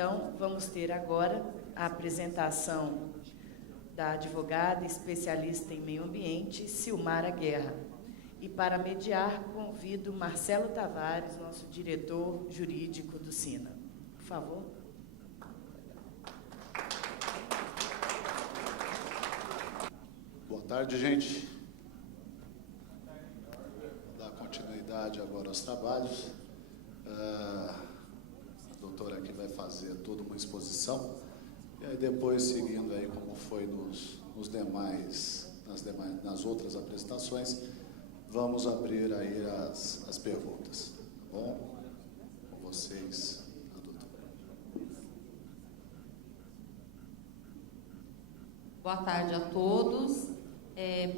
Então, vamos ter agora a apresentação da advogada especialista em meio ambiente, Silmara Guerra. E para mediar, convido Marcelo Tavares, nosso diretor jurídico do SINA. Por favor. Boa tarde, gente. Vou dar continuidade agora aos trabalhos. A doutora aqui vai fazer toda uma exposição, e aí depois, seguindo aí como foi nas outras apresentações, vamos abrir aí as perguntas, tá bom? Com vocês, a doutora. Boa tarde a todos.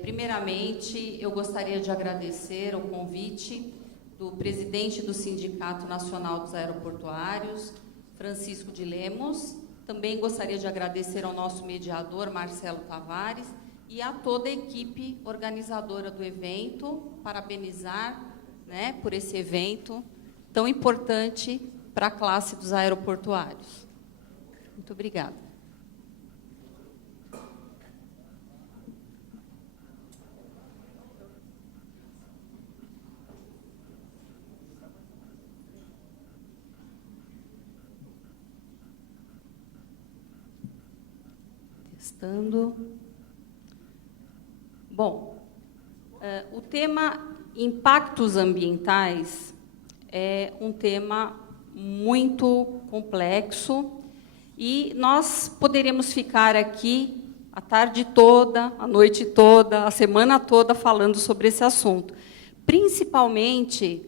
Primeiramente, eu gostaria de agradecer o convite do presidente do Sindicato Nacional dos Aeroportuários, Francisco de Lemos. Também gostaria de agradecer ao nosso mediador, Marcelo Tavares, e a toda a equipe organizadora do evento, parabenizar, né, por esse evento tão importante para a classe dos aeroportuários. Muito obrigada. Bom, o tema impactos ambientais é um tema muito complexo e nós poderíamos ficar aqui a tarde toda, a noite toda, a semana toda falando sobre esse assunto, principalmente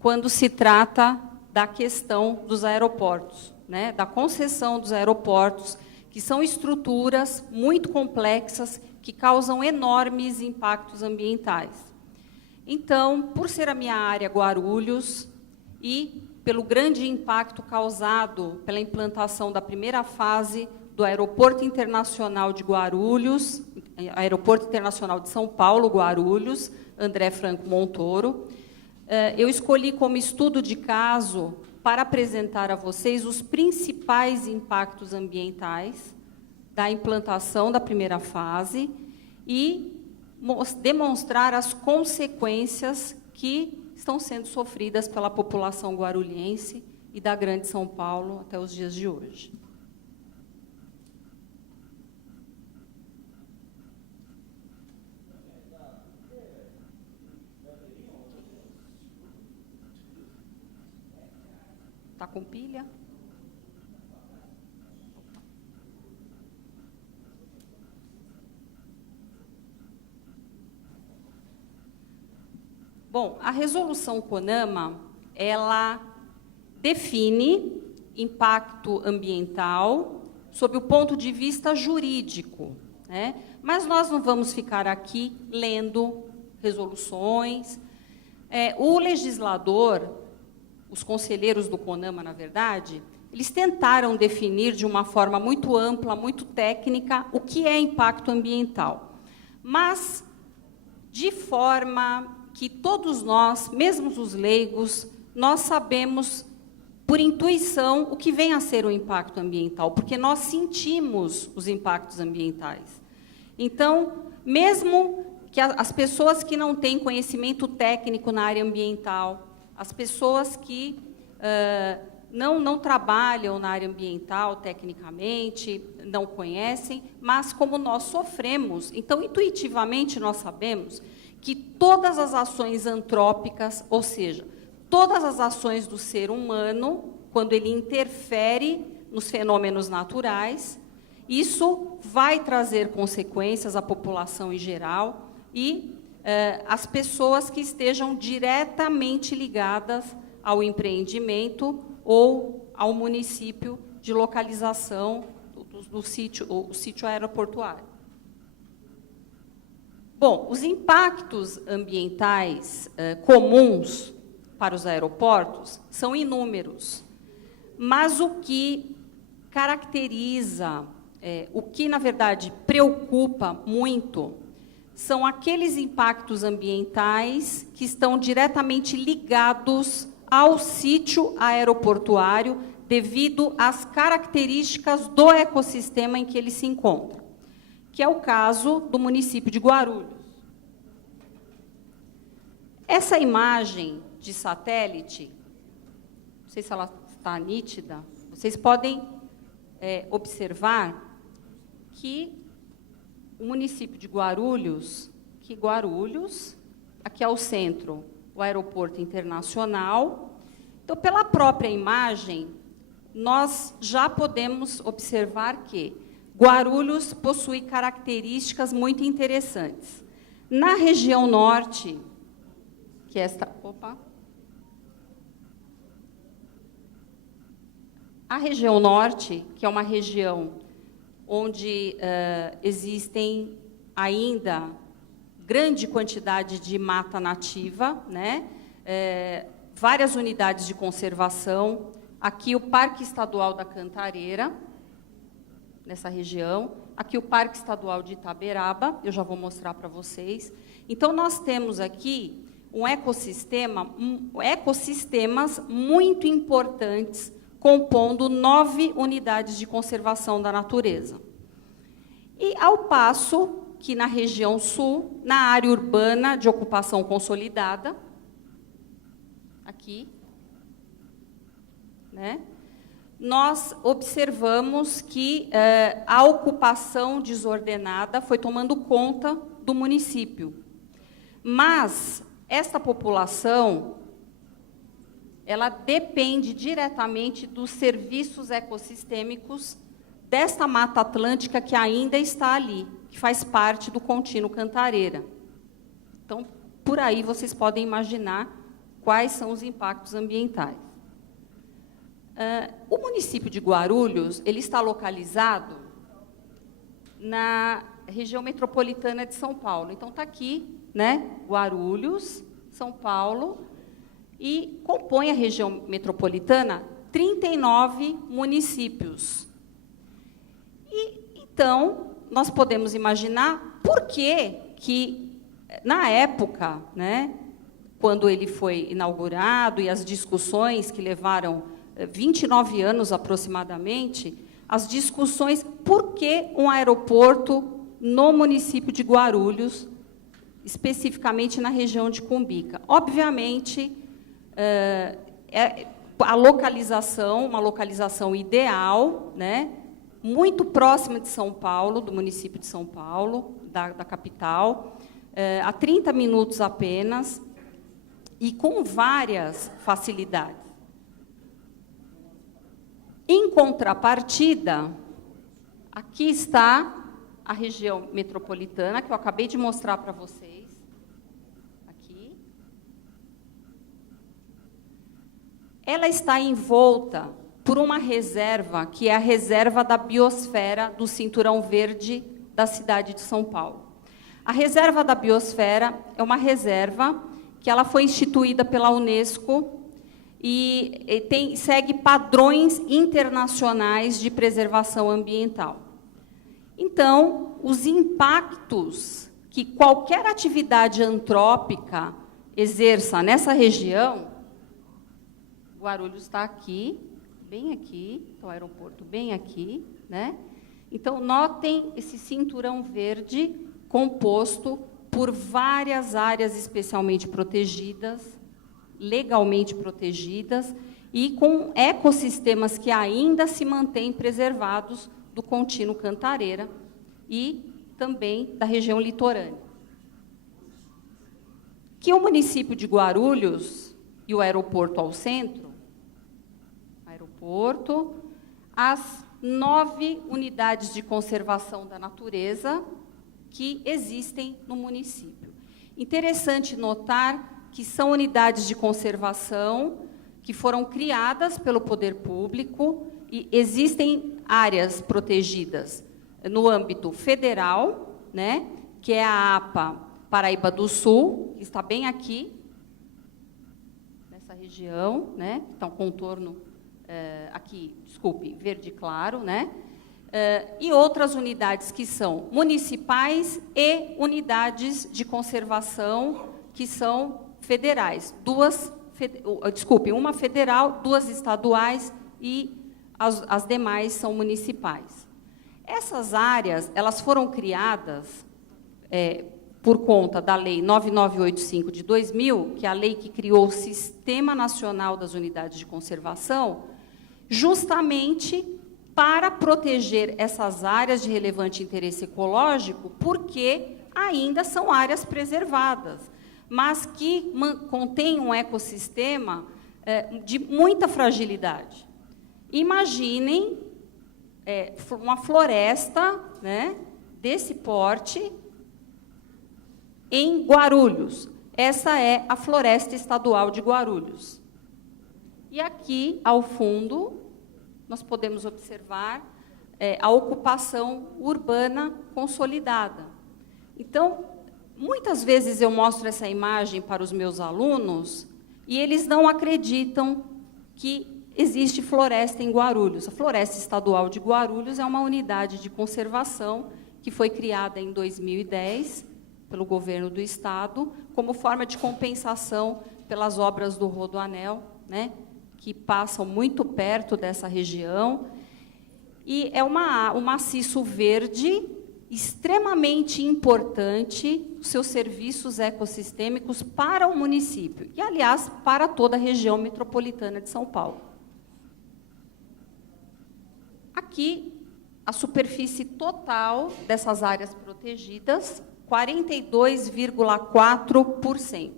quando se trata da questão dos aeroportos, né, da concessão dos aeroportos, que são estruturas muito complexas que causam enormes impactos ambientais. Então, por ser a minha área Guarulhos e pelo grande impacto causado pela implantação da primeira fase do Aeroporto Internacional de Guarulhos, Aeroporto Internacional de São Paulo, Guarulhos, André Franco Montoro, eu escolhi como estudo de caso para apresentar a vocês os principais impactos ambientais da implantação da primeira fase e demonstrar as consequências que estão sendo sofridas pela população guarulhense e da Grande São Paulo até os dias de hoje. Está com pilha? Bom, a resolução CONAMA, ela define impacto ambiental sob o ponto de vista jurídico, né? Mas nós não vamos ficar aqui lendo resoluções. O legislador, os conselheiros do CONAMA, na verdade, eles tentaram definir de uma forma muito ampla, muito técnica, o que é impacto ambiental. Mas, de forma que todos nós, mesmo os leigos, nós sabemos, por intuição, o que vem a ser o impacto ambiental, porque nós sentimos os impactos ambientais. Então, mesmo que as pessoas que não têm conhecimento técnico na área ambiental, as pessoas que não trabalham na área ambiental tecnicamente, não conhecem, mas como nós sofremos, então, intuitivamente, nós sabemos que todas as ações antrópicas, ou seja, todas as ações do ser humano, quando ele interfere nos fenômenos naturais, isso vai trazer consequências à população em geral e as pessoas que estejam diretamente ligadas ao empreendimento ou ao município de localização do sítio, o sítio aeroportuário. Bom, os impactos ambientais comuns para os aeroportos são inúmeros, mas o que caracteriza, o que, na verdade, preocupa muito, são aqueles impactos ambientais que estão diretamente ligados ao sítio aeroportuário devido às características do ecossistema em que ele se encontra, que é o caso do município de Guarulhos. Essa imagem de satélite, não sei se ela está nítida, vocês podem observar que o município de Guarulhos, aqui é o centro, o aeroporto internacional. Então, pela própria imagem, nós já podemos observar que Guarulhos possui características muito interessantes. Na região norte, que é esta... A região norte, que é uma região onde existem ainda grande quantidade de mata nativa, né? Várias unidades de conservação. Aqui o Parque Estadual da Cantareira, nessa região. Aqui o Parque Estadual de Itaberaba, eu já vou mostrar para vocês. Então, nós temos aqui ecossistemas muito importantes, compondo 9 unidades de conservação da natureza. E, ao passo que, na região sul, na área urbana de ocupação consolidada, aqui, né, nós observamos que a ocupação desordenada foi tomando conta do município. Mas esta população, ela depende diretamente dos serviços ecossistêmicos desta Mata Atlântica que ainda está ali, que faz parte do contínuo Cantareira. Então, por aí vocês podem imaginar quais são os impactos ambientais. O município de Guarulhos, ele está localizado na região metropolitana de São Paulo. Então, está aqui, né, Guarulhos, São Paulo, e compõe a região metropolitana 39 municípios. E, então, nós podemos imaginar por que na época, né, quando ele foi inaugurado, e as discussões que levaram 29 anos aproximadamente, as discussões por que um aeroporto no município de Guarulhos, especificamente na região de Cumbica. Obviamente, a localização, uma localização ideal, né, muito próxima de São Paulo, do município de São Paulo, da capital, a 30 minutos apenas, e com várias facilidades. Em contrapartida, aqui está a região metropolitana, que eu acabei de mostrar para vocês. Aqui. Ela está envolta por uma reserva, que é a reserva da biosfera do Cinturão Verde da cidade de São Paulo. A reserva da biosfera é uma reserva que ela foi instituída pela Unesco e segue padrões internacionais de preservação ambiental. Então, os impactos que qualquer atividade antrópica exerça nessa região, Guarulhos está aqui, bem aqui, então, o aeroporto bem aqui, né? Então, notem esse cinturão verde composto por várias áreas especialmente protegidas, legalmente protegidas, e com ecossistemas que ainda se mantêm preservados do contínuo Cantareira e também da região litorânea. Que o município de Guarulhos e o aeroporto ao centro, as 9 unidades de conservação da natureza que existem no município. Interessante notar que são unidades de conservação que foram criadas pelo poder público e existem áreas protegidas no âmbito federal, né, que é a APA Paraíba do Sul, que está bem aqui, nessa região, né, está um contorno aqui, desculpe, verde claro, né, e outras unidades que são municipais e unidades de conservação que são federais, uma federal, 2 estaduais e as demais são municipais. Essas áreas, elas foram criadas por conta da Lei 9985 de 2000, que é a lei que criou o Sistema Nacional das Unidades de Conservação, justamente para proteger essas áreas de relevante interesse ecológico, porque ainda são áreas preservadas, mas que contêm um ecossistema de muita fragilidade. Imaginem uma floresta, né, desse porte em Guarulhos. Essa é a Floresta Estadual de Guarulhos. E aqui, ao fundo, nós podemos observar a ocupação urbana consolidada. Então, muitas vezes eu mostro essa imagem para os meus alunos e eles não acreditam que existe floresta em Guarulhos. A Floresta Estadual de Guarulhos é uma unidade de conservação que foi criada em 2010 pelo governo do Estado, como forma de compensação pelas obras do Rodoanel, né, que passam muito perto dessa região. E é um maciço verde extremamente importante, os seus serviços ecossistêmicos para o município, e, aliás, para toda a região metropolitana de São Paulo. Aqui, a superfície total dessas áreas protegidas, 42,4%,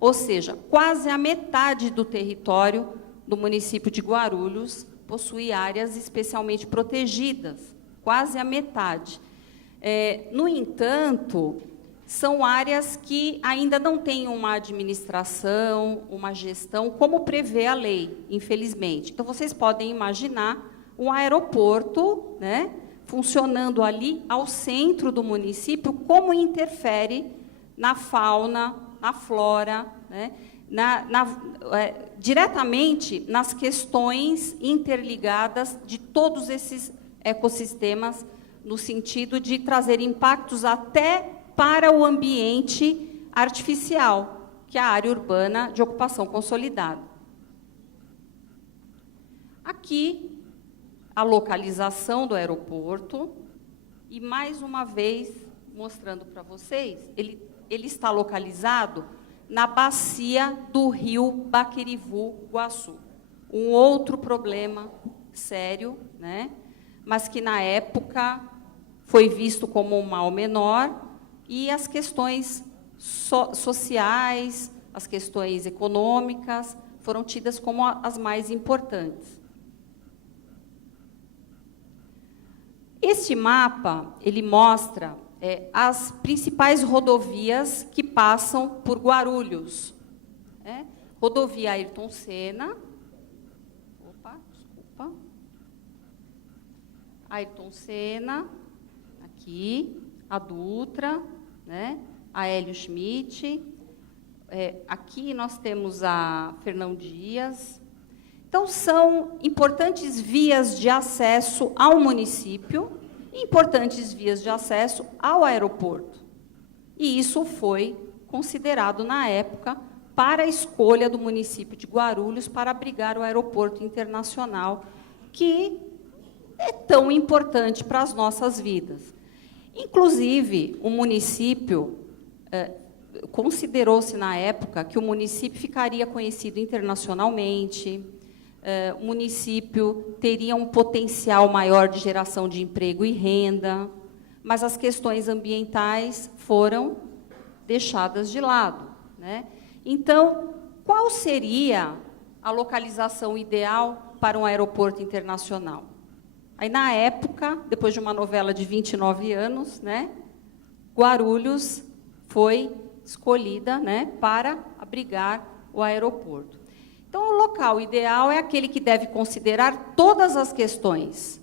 ou seja, quase a metade do território do município de Guarulhos possui áreas especialmente protegidas, quase a metade. No entanto, são áreas que ainda não têm uma administração, uma gestão, como prevê a lei, infelizmente. Então, vocês podem imaginar um aeroporto, né, funcionando ali ao centro do município, como interfere na fauna, na flora, né, diretamente nas questões interligadas de todos esses ecossistemas, no sentido de trazer impactos até para o ambiente artificial, que é a área urbana de ocupação consolidada. Aqui, a localização do aeroporto, e, mais uma vez, mostrando para vocês, ele está localizado na bacia do rio Baquerivu-Guaçu. Um outro problema sério, né, mas que, na época, foi visto como um mal menor, e as questões sociais, as questões econômicas, foram tidas como as mais importantes. Este mapa, ele mostra as principais rodovias que passam por Guarulhos. Rodovia Ayrton Senna, Ayrton Senna, aqui, a Dutra, né, a Hélio Schmidt, aqui nós temos a Fernão Dias. Então, são importantes vias de acesso ao município, importantes vias de acesso ao aeroporto. E isso foi considerado, na época, para a escolha do município de Guarulhos para abrigar o aeroporto internacional, que é tão importante para as nossas vidas. Inclusive, o município, considerou-se, na época, que o município ficaria conhecido internacionalmente, o município teria um potencial maior de geração de emprego e renda, mas as questões ambientais foram deixadas de lado, né? Então, qual seria a localização ideal para um aeroporto internacional? Aí, na época, depois de uma novela de 29 anos, né, Guarulhos foi escolhida, né, para abrigar o aeroporto. Então, o local ideal é aquele que deve considerar todas as questões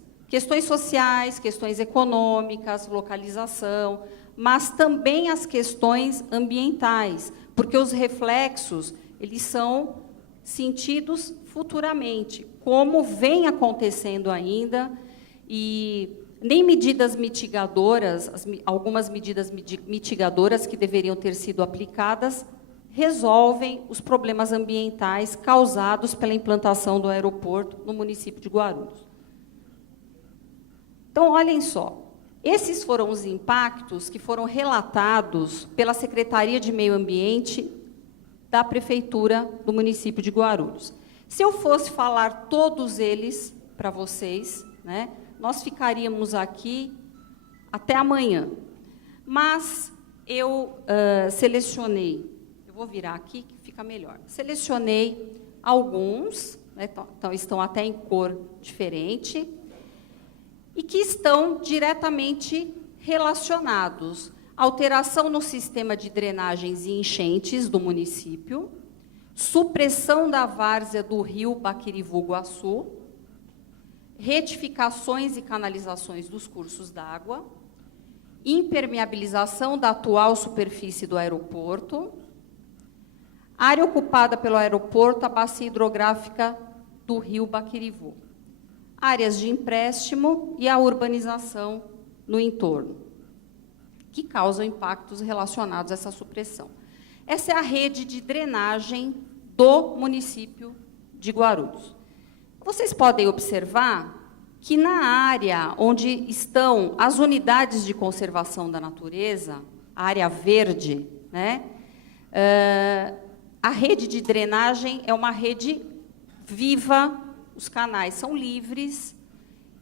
sociais, questões econômicas, localização, mas também as questões ambientais, porque os reflexos, eles são sentidos futuramente, como vem acontecendo ainda, e nem medidas mitigadoras, algumas medidas mitigadoras que deveriam ter sido aplicadas, resolvem os problemas ambientais causados pela implantação do aeroporto no município de Guarulhos. Então, olhem só, esses foram os impactos que foram relatados pela Secretaria de Meio Ambiente da Prefeitura do município de Guarulhos. Se eu fosse falar todos eles para vocês, né, nós ficaríamos aqui até amanhã. Mas eu selecionei, eu vou virar aqui que fica melhor. Selecionei alguns, né, então estão até em cor diferente, e que estão diretamente relacionados. Alteração no sistema de drenagens e enchentes do município, supressão da várzea do rio Baquirivu-Guaçu, retificações e canalizações dos cursos d'água, impermeabilização da atual superfície do aeroporto, área ocupada pelo aeroporto, a bacia hidrográfica do rio Baquirivu, áreas de empréstimo e a urbanização no entorno, que causam impactos relacionados a essa supressão. Essa é a rede de drenagem do município de Guarulhos. Vocês podem observar que na área onde estão as unidades de conservação da natureza, a área verde, né, a rede de drenagem é uma rede viva, os canais são livres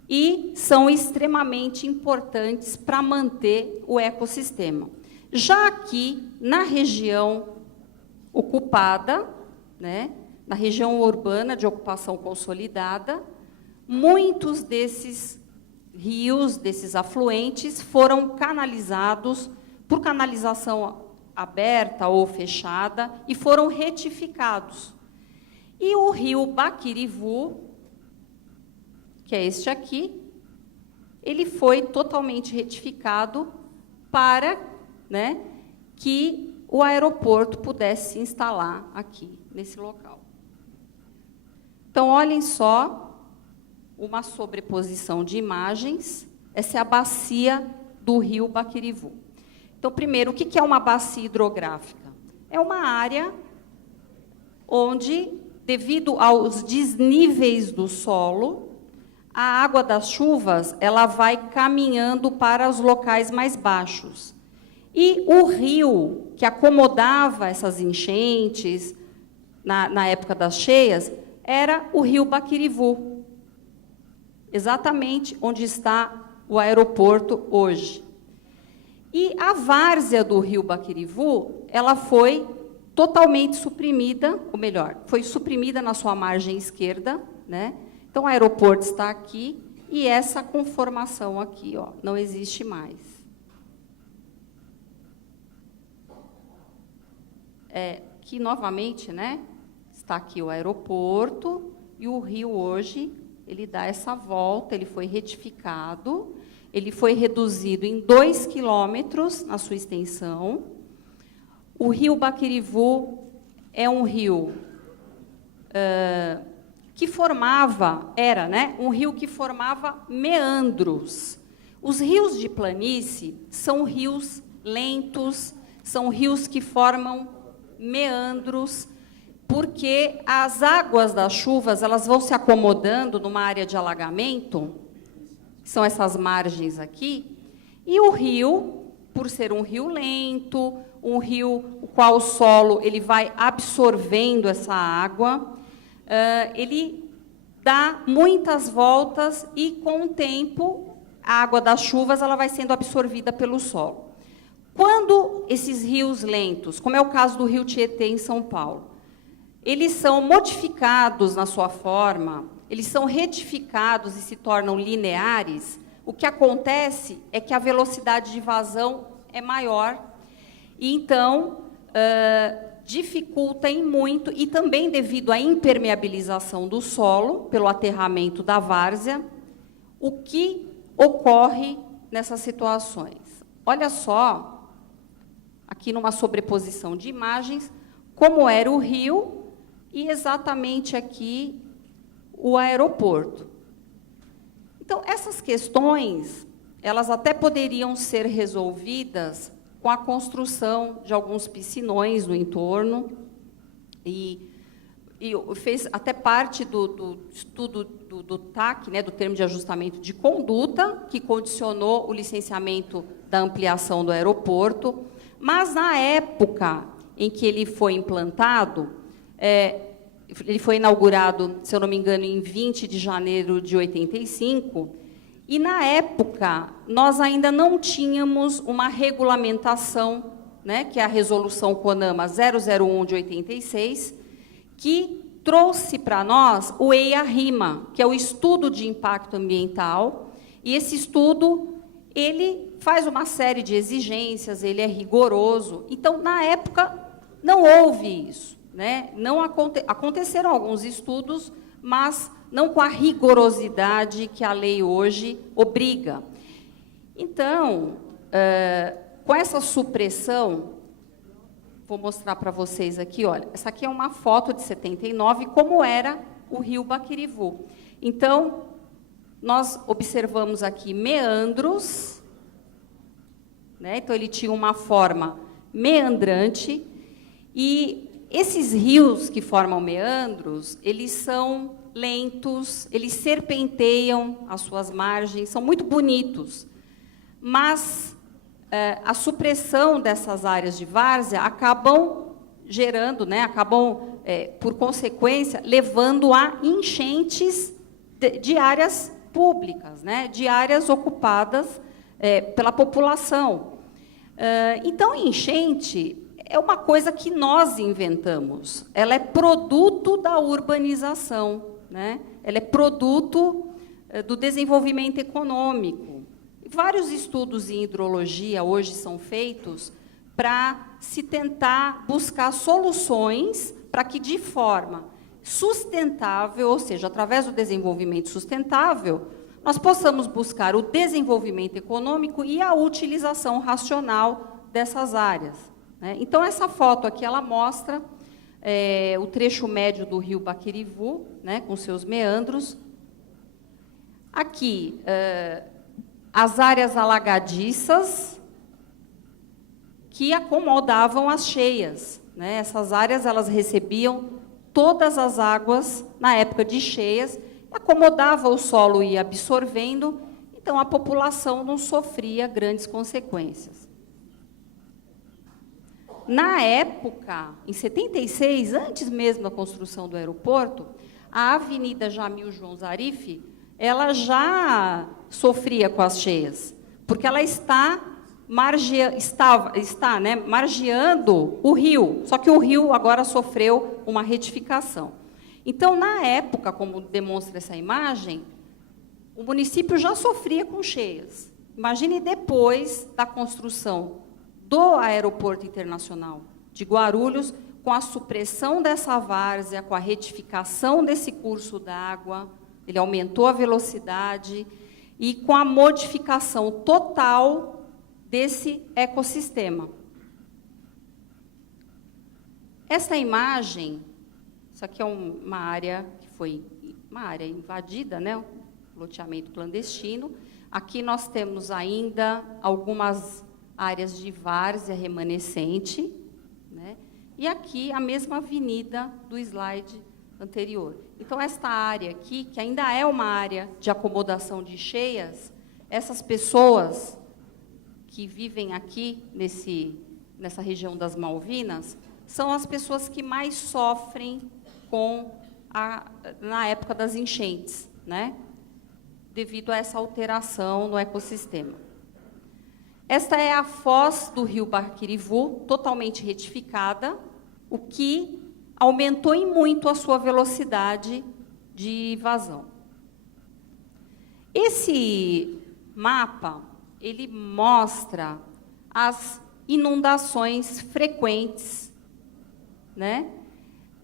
e são extremamente importantes para manter o ecossistema. Já aqui, na região ocupada, né, na região urbana de ocupação consolidada, muitos desses rios, desses afluentes, foram canalizados por canalização aberta ou fechada e foram retificados. E o rio Baquirivu, que é este aqui, ele foi totalmente retificado para, né, que o aeroporto pudesse se instalar aqui, nesse local. Então, olhem só, uma sobreposição de imagens. Essa é a bacia do rio Baquirivu. Então, primeiro, o que é uma bacia hidrográfica? É uma área onde, devido aos desníveis do solo, a água das chuvas ela vai caminhando para os locais mais baixos. E o rio que acomodava essas enchentes, na época das cheias, era o rio Baquirivu, exatamente onde está o aeroporto hoje. E a várzea do rio Baquirivu, ela foi totalmente suprimida, ou melhor, foi suprimida na sua margem esquerda, né? Então, o aeroporto está aqui e essa conformação aqui, ó, não existe mais. Aqui, novamente, né, está aqui o aeroporto e o rio hoje, ele dá essa volta, ele foi retificado, ele foi reduzido em 2 quilômetros na sua extensão. O rio Baquirivu é um rio que formava, né, um rio que formava meandros. Os rios de planície são rios lentos, são rios que formam meandros, porque as águas das chuvas elas vão se acomodando numa área de alagamento, que são essas margens aqui, e o rio, por ser um rio lento, um rio o qual o solo ele vai absorvendo essa água, ele dá muitas voltas e, com o tempo, a água das chuvas ela vai sendo absorvida pelo solo. Quando esses rios lentos, como é o caso do rio Tietê, em São Paulo, eles são modificados na sua forma, eles são retificados e se tornam lineares, o que acontece é que a velocidade de vazão é maior, e então dificulta em muito, e também devido à impermeabilização do solo, pelo aterramento da várzea, o que ocorre nessas situações. Olha só, aqui numa sobreposição de imagens, como era o rio e exatamente aqui o aeroporto. Então, essas questões, elas até poderiam ser resolvidas com a construção de alguns piscinões no entorno, e e fez até parte do estudo do TAC, né, do Termo de Ajustamento de Conduta, que condicionou o licenciamento da ampliação do aeroporto, mas na época em que ele foi implantado, ele foi inaugurado, se eu não me engano, em 20 de janeiro de 85, e, na época, nós ainda não tínhamos uma regulamentação, né, que é a Resolução CONAMA 001 de 86, que trouxe para nós o EIA-RIMA, que é o Estudo de Impacto Ambiental, e esse estudo, ele faz uma série de exigências, ele é rigoroso. Então, na época, não houve isso, né? Não aconteceram alguns estudos, mas não com a rigorosidade que a lei hoje obriga. Então, com essa supressão, vou mostrar para vocês aqui, olha, essa aqui é uma foto de 79, como era o rio Baquirivu. Então, nós observamos aqui meandros, né? Então, ele tinha uma forma meandrante, e esses rios que formam meandros, eles são lentos, eles serpenteiam as suas margens, são muito bonitos, mas a supressão dessas áreas de várzea acabam gerando, né, por consequência, levando a enchentes de áreas públicas, né, de áreas ocupadas pela população. Então, enchente é uma coisa que nós inventamos, ela é produto da urbanização, né? Ela é produto do desenvolvimento econômico. Vários estudos em hidrologia hoje são feitos para se tentar buscar soluções para que, de forma sustentável, ou seja, através do desenvolvimento sustentável, nós possamos buscar o desenvolvimento econômico e a utilização racional dessas áreas, né? Então, essa foto aqui, ela mostra o trecho médio do rio Baquirivu, né, com seus meandros. Aqui, as áreas alagadiças que acomodavam as cheias, né? Essas áreas, elas recebiam todas as águas na época de cheias, acomodava o solo e ia absorvendo, então a população não sofria grandes consequências. Na época, em 76, antes mesmo da construção do aeroporto, a Avenida Jamil João Zarif, ela já sofria com as cheias, porque ela está margeando o rio, só que o rio agora sofreu uma retificação. Então, na época, como demonstra essa imagem, o município já sofria com cheias. Imagine depois da construção do Aeroporto Internacional de Guarulhos, com a supressão dessa várzea, com a retificação desse curso d'água, ele aumentou a velocidade, e com a modificação total desse ecossistema. Essa imagem, isso aqui é uma área que foi uma área invadida, né, um loteamento clandestino. Aqui nós temos ainda algumas áreas de várzea remanescente, né? E aqui a mesma avenida do slide anterior. Então, esta área aqui, que ainda é uma área de acomodação de cheias, essas pessoas que vivem aqui nessa região das Malvinas, são as pessoas que mais sofrem na época das enchentes, né? Devido a essa alteração no ecossistema. Esta é a foz do rio Baquirivu, totalmente retificada, o que aumentou em muito a sua velocidade de vazão. Esse mapa, ele mostra as inundações frequentes, né?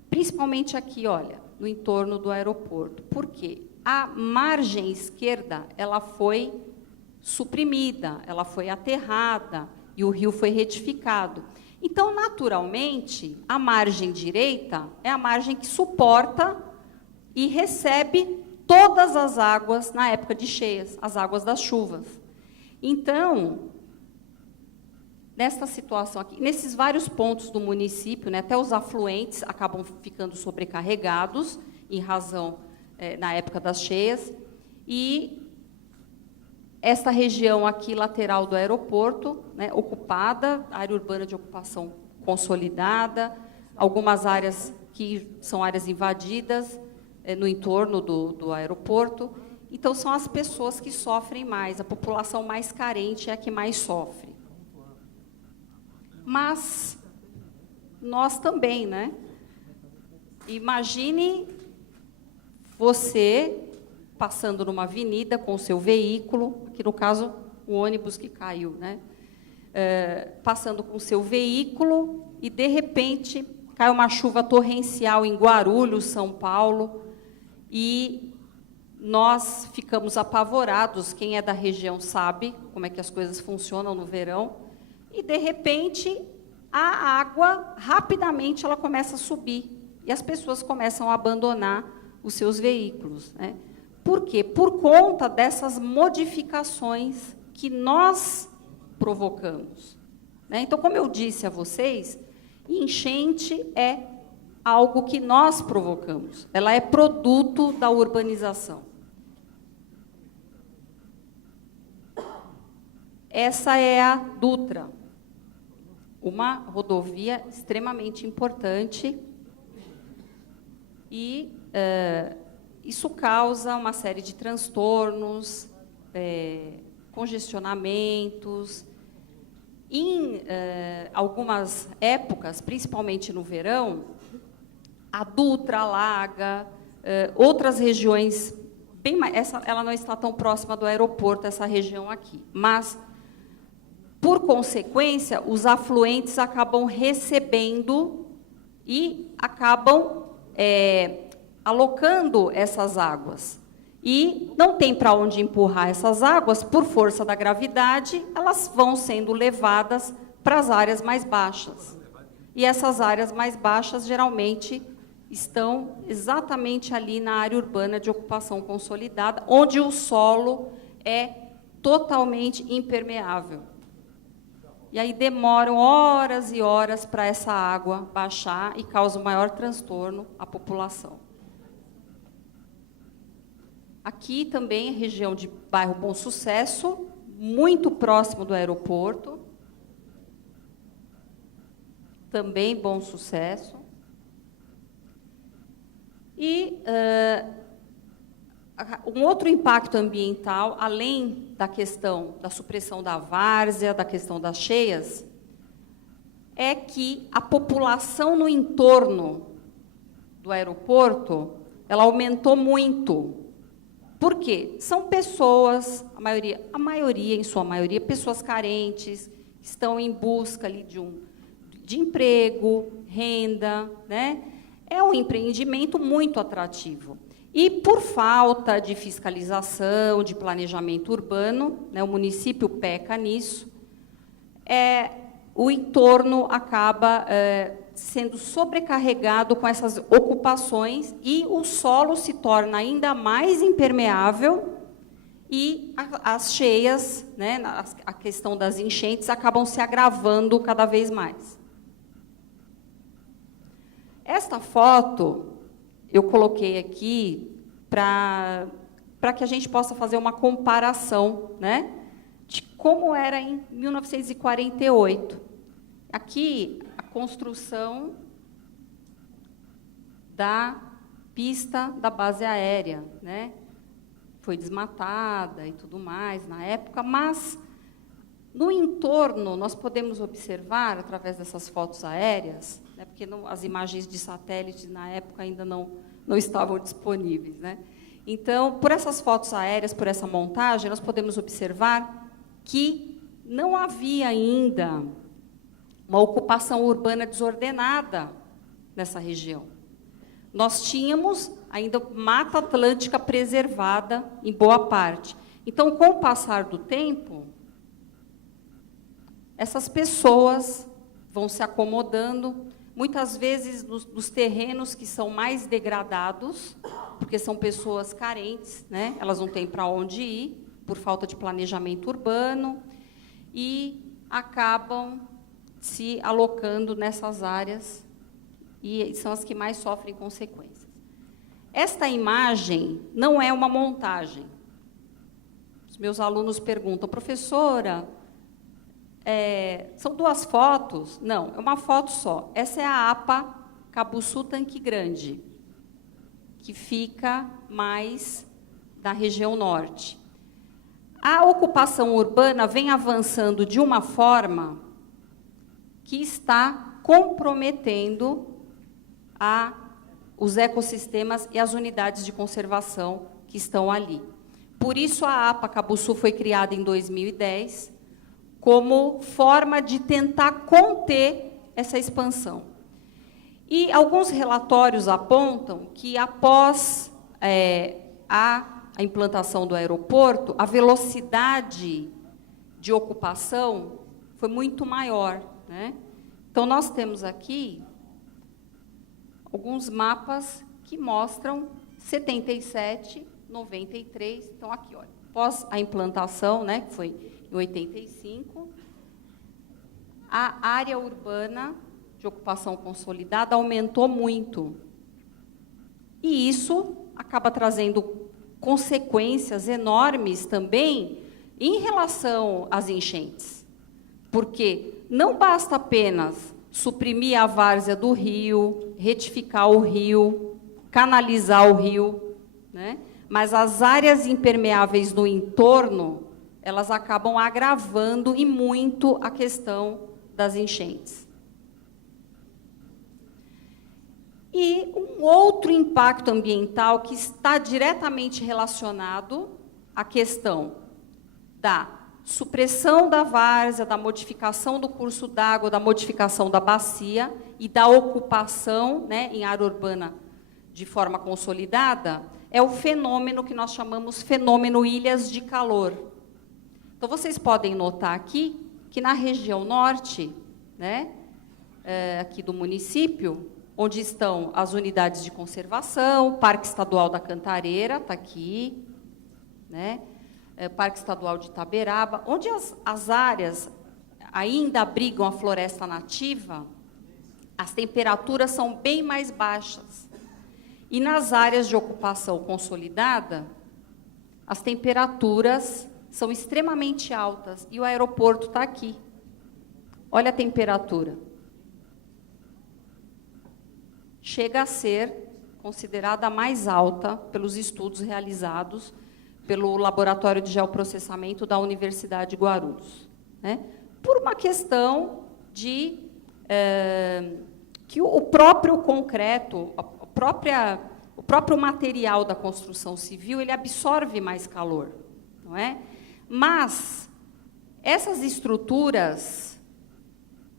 Principalmente aqui, olha, no entorno do aeroporto. Por quê? A margem esquerda, ela foi suprimida, ela foi aterrada e o rio foi retificado. Então, naturalmente, a margem direita é a margem que suporta e recebe todas as águas na época de cheias, as águas das chuvas. Então, nesta situação aqui, nesses vários pontos do município, né, até os afluentes acabam ficando sobrecarregados, em razão, na época das cheias, e esta região aqui, lateral do aeroporto, né, ocupada, área urbana de ocupação consolidada, algumas áreas que são áreas invadidas, no entorno do aeroporto. Então, são as pessoas que sofrem mais, a população mais carente é a que mais sofre. Mas nós também, né? Imagine você passando numa avenida com o seu veículo, aqui no caso, o ônibus que caiu, né? Passando com o seu veículo e, de repente, cai uma chuva torrencial em Guarulhos, São Paulo, e nós ficamos apavorados. Quem é da região sabe como é que as coisas funcionam no verão. E, de repente, a água, rapidamente, ela começa a subir. E as pessoas começam a abandonar os seus veículos, né? Por quê? Por conta dessas modificações que nós provocamos, né? Então, como eu disse a vocês, enchente é algo que nós provocamos. Ela é produto da urbanização. Essa é a Dutra, uma rodovia extremamente importante, e isso causa uma série de transtornos, congestionamentos. Em algumas épocas, principalmente no verão, a Dutra alaga, outras regiões, bem mais, ela não está tão próxima do aeroporto, essa região aqui, mas, por consequência, os afluentes acabam recebendo e acabam alocando essas águas. E não tem para onde empurrar essas águas, por força da gravidade, elas vão sendo levadas para as áreas mais baixas. E essas áreas mais baixas, geralmente, estão exatamente ali na área urbana de ocupação consolidada, onde o solo é totalmente impermeável. E aí demoram horas e horas para essa água baixar e causa um maior transtorno à população. Aqui também, região de bairro Bom Sucesso, muito próximo do aeroporto. Também Bom Sucesso. E um outro impacto ambiental, além da questão da supressão da várzea, da questão das cheias, é que a população no entorno do aeroporto, ela aumentou muito. Por quê? São pessoas, a maioria, em sua maioria, pessoas carentes, que estão em busca ali de emprego, renda, né? É um empreendimento muito atrativo. E, por falta de fiscalização, de planejamento urbano, né, o município peca nisso, o entorno acaba sendo sobrecarregado com essas ocupações e o solo se torna ainda mais impermeável e as cheias, né, a questão das enchentes, acabam se agravando cada vez mais. Esta foto eu coloquei aqui para que a gente possa fazer uma comparação, né, de como era em 1948. Aqui, a construção da pista da base aérea, né? Foi desmatada e tudo mais na época, mas no entorno nós podemos observar, através dessas fotos aéreas, né, porque as imagens de satélite na época ainda não estavam disponíveis, né? Então, por essas fotos aéreas, por essa montagem, nós podemos observar que não havia ainda uma ocupação urbana desordenada nessa região. Nós tínhamos ainda Mata Atlântica preservada em boa parte. Então, com o passar do tempo, essas pessoas vão se acomodando, muitas vezes nos terrenos que são mais degradados, porque são pessoas carentes, né? Elas não têm para onde ir, por falta de planejamento urbano, e acabam se alocando nessas áreas e são as que mais sofrem consequências. Esta imagem não é uma montagem. Os meus alunos perguntam, professora, são 2 fotos? Não, é uma foto só. Essa é a APA Cabuçu Tanque Grande, que fica mais na região norte. A ocupação urbana vem avançando de uma forma que está comprometendo os ecossistemas e as unidades de conservação que estão ali. Por isso, a APA Cabuçu foi criada em 2010, como forma de tentar conter essa expansão. E alguns relatórios apontam que, após a implantação do aeroporto, a velocidade de ocupação foi muito maior, né? Então, nós temos aqui alguns mapas que mostram 77, 93, então aqui, olha, após a implantação, né, que foi em 85, a área urbana de ocupação consolidada aumentou muito. E isso acaba trazendo consequências enormes também em relação às enchentes. Porque não basta apenas suprimir a várzea do rio, retificar o rio, canalizar o rio, né? Mas as áreas impermeáveis no entorno, elas acabam agravando e muito a questão das enchentes. E um outro impacto ambiental que está diretamente relacionado à questão da supressão da várzea, da modificação do curso d'água, da modificação da bacia e da ocupação, né, em área urbana de forma consolidada, é o fenômeno que nós chamamos fenômeno ilhas de calor. Então, vocês podem notar aqui que na região norte, né, aqui do município, onde estão as unidades de conservação, Parque Estadual da Cantareira, está aqui, né? Parque Estadual de Itaberaba, onde as áreas ainda abrigam a floresta nativa, as temperaturas são bem mais baixas. E nas áreas de ocupação consolidada, as temperaturas são extremamente altas, e o aeroporto está aqui. Olha a temperatura. Chega a ser considerada a mais alta pelos estudos realizados pelo Laboratório de Geoprocessamento da Universidade de Guarulhos, né? Por uma questão de que o próprio concreto, o próprio material da construção civil, ele absorve mais calor, não é? Mas essas estruturas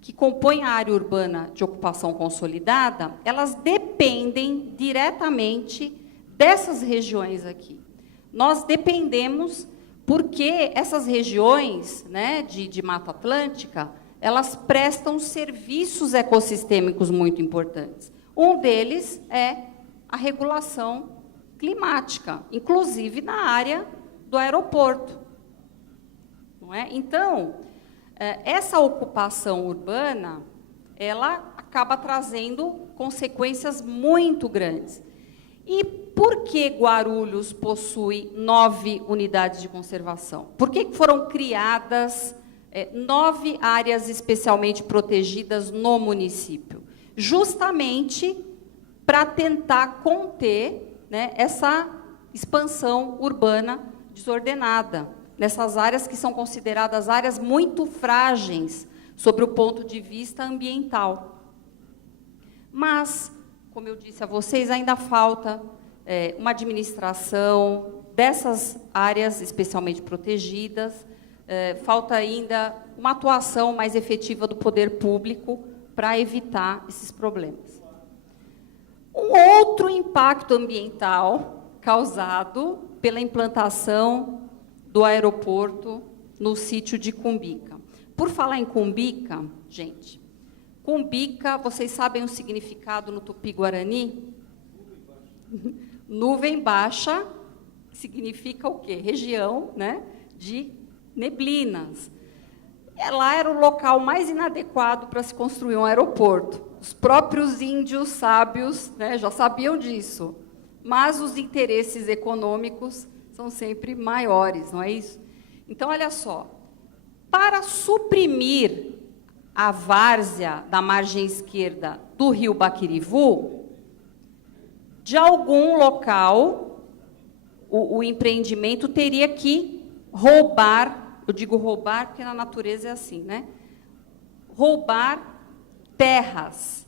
que compõem a área urbana de ocupação consolidada, elas dependem diretamente dessas regiões aqui. Nós dependemos porque essas regiões, né, de Mata Atlântica, elas prestam serviços ecossistêmicos muito importantes. Um deles é a regulação climática, inclusive na área do aeroporto. Não é? Então, essa ocupação urbana, ela acaba trazendo consequências muito grandes. E por que Guarulhos possui 9 unidades de conservação? Por que foram criadas 9 áreas especialmente protegidas no município? Justamente para tentar conter, né, essa expansão urbana desordenada, nessas áreas que são consideradas áreas muito frágeis sobre o ponto de vista ambiental. Mas, como eu disse a vocês, ainda falta uma administração dessas áreas especialmente protegidas, falta ainda uma atuação mais efetiva do poder público para evitar esses problemas. Um outro impacto ambiental causado pela implantação do aeroporto no sítio de Cumbica. Por falar em Cumbica, gente, Cumbica, vocês sabem o significado no Tupi-Guarani? Nuvem baixa significa o quê? Região, né, de neblinas. Lá era o local mais inadequado para se construir um aeroporto. Os próprios índios sábios, né, já sabiam disso, mas os interesses econômicos são sempre maiores, não é isso? Então, olha só, para suprimir a várzea da margem esquerda do rio Baquirivu, de algum local, o empreendimento teria que roubar, eu digo roubar porque na natureza é assim, né? Roubar terras,